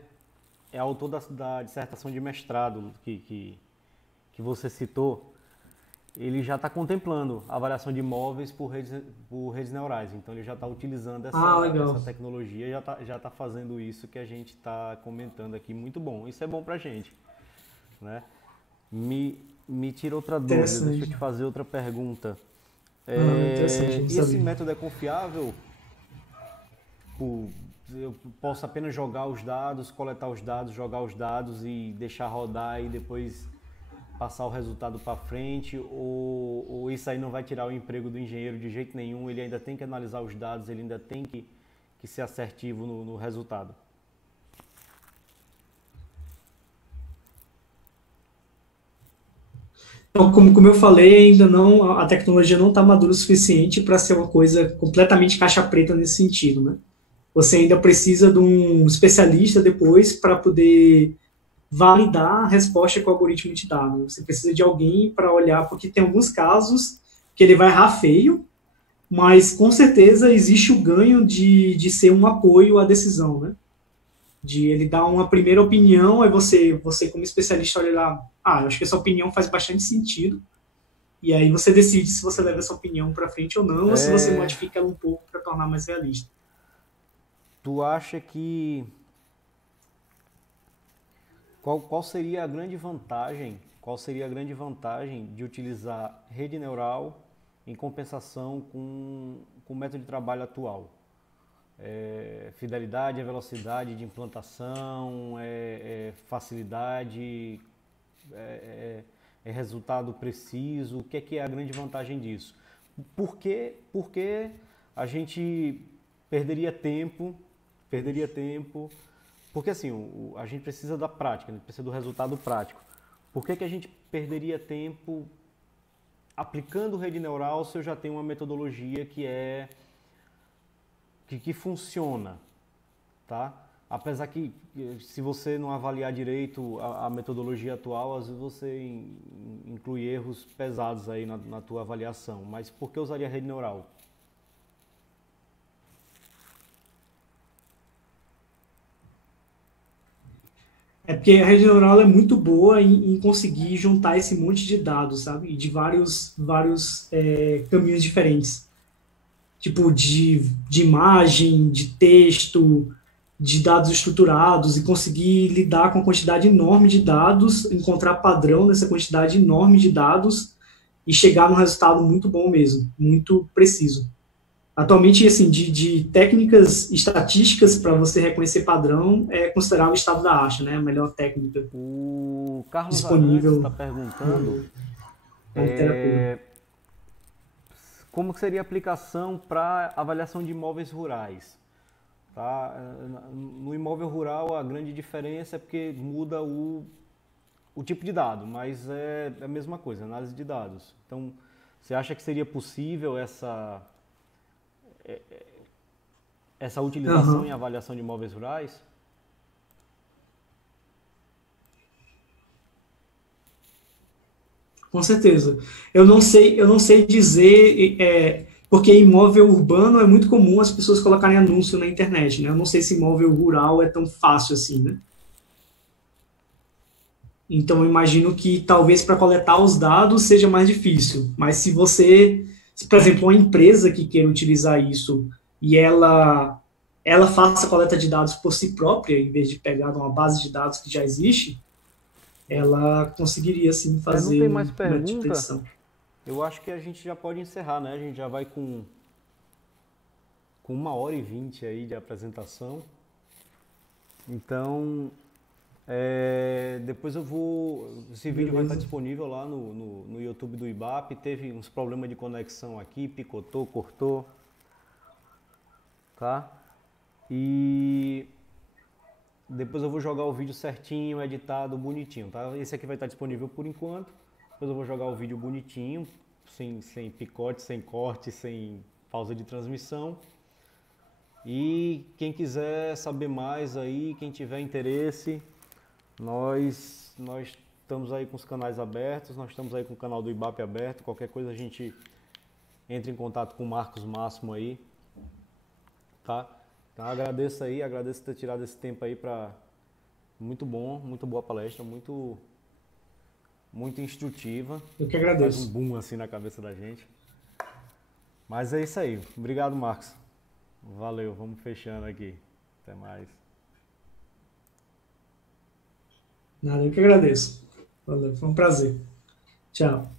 é autor da dissertação de mestrado que que você citou, ele já está contemplando a avaliação de imóveis por redes neurais. Então ele já está utilizando Legal. essa tecnologia, já tá fazendo isso que a gente está comentando aqui. Muito bom, isso é bom para a gente, né? Me tira outra dúvida, deixa eu te Interessante. fazer outra pergunta. Interessante, não E esse sabia. método é confiável? Tipo, eu posso apenas jogar os dados, coletar os dados, jogar os dados e deixar rodar e depois passar o resultado para frente, ou isso aí não vai tirar o emprego do engenheiro de jeito nenhum, ele ainda tem que analisar os dados, ele ainda tem que ser assertivo no resultado. Então, como eu falei, ainda não, a tecnologia não está madura o suficiente para ser uma coisa completamente caixa preta nesse sentido, né? Você ainda precisa de um especialista depois para poder validar a resposta que o algoritmo te dá. Né? Você precisa de alguém para olhar, porque tem alguns casos que ele vai errar feio, mas com certeza existe o ganho de ser um apoio à decisão, né? De ele dar uma primeira opinião, aí você como especialista olha lá, eu acho que essa opinião faz bastante sentido, e aí você decide se você leva essa opinião para frente ou não, ou se você É, modifica ela um pouco para tornar mais realista. tu acha que qual seria a grande vantagem? Qual seria a grande vantagem de utilizar rede neural em compensação com o método de trabalho atual? Fidelidade, velocidade de implantação, facilidade, resultado preciso. O que é a grande vantagem disso? Porque a gente perderia tempo, perderia tempo, porque assim, a gente precisa da prática, a gente precisa do resultado prático. Por que a gente perderia tempo aplicando rede neural se eu já tenho uma metodologia que funciona, tá? Apesar que, se você não avaliar direito a metodologia atual, às vezes você inclui erros pesados aí na tua avaliação. Mas por que usaria rede neural? É porque a rede neural é muito boa em conseguir juntar esse monte de dados, sabe? E de vários caminhos diferentes. Tipo, de imagem, de texto, de dados estruturados, e conseguir lidar com a quantidade enorme de dados, encontrar padrão nessa quantidade enorme de dados e chegar num resultado muito bom mesmo, muito preciso. Atualmente, assim, de técnicas estatísticas para você reconhecer padrão é considerado o estado da arte, né? A melhor técnica O Carlos Arantes está disponível perguntando no, na literatura. como seria a aplicação para avaliação de imóveis rurais. Tá? No imóvel rural, a grande diferença é porque muda o tipo de dado, mas é a mesma coisa, análise de dados. Então, você acha que seria possível essa utilização em Uhum. avaliação de imóveis rurais? Com certeza. Eu não sei dizer, porque imóvel urbano é muito comum as pessoas colocarem anúncio na internet, né? Eu não sei se imóvel rural é tão fácil assim, né? Então eu imagino que talvez para coletar os dados seja mais difícil. Mas se, por exemplo, uma empresa que queira utilizar isso e ela faça a coleta de dados por si própria, em vez de pegar uma base de dados que já existe, ela conseguiria sim Não fazer tem mais um método de pergunta? predição. Eu acho que a gente já pode encerrar, né? A gente já vai com 1h20 aí de apresentação. Então, depois eu vou. Esse vídeo vai estar Beleza. disponível lá no YouTube do IBAP. Teve uns problemas de conexão aqui, picotou, cortou, tá? E depois eu vou jogar o vídeo certinho, editado, bonitinho, tá? Esse aqui vai estar disponível por enquanto. Depois eu vou jogar o vídeo bonitinho, sem picote, sem corte, sem pausa de transmissão. E quem quiser saber mais aí, quem tiver interesse, nós estamos aí com os canais abertos, nós estamos aí com o canal do IBAP aberto. Qualquer coisa a gente entra em contato com o Marcos Máximo aí, tá? Então agradeço ter tirado esse tempo aí para muito bom, muito boa palestra, muito muito instrutiva. Eu que Faz um agradeço. boom assim na cabeça da gente. Mas é isso aí. Obrigado, Marcos. Valeu, vamos fechando aqui. Até mais. Nada, eu que agradeço. Valeu, foi um prazer. Tchau.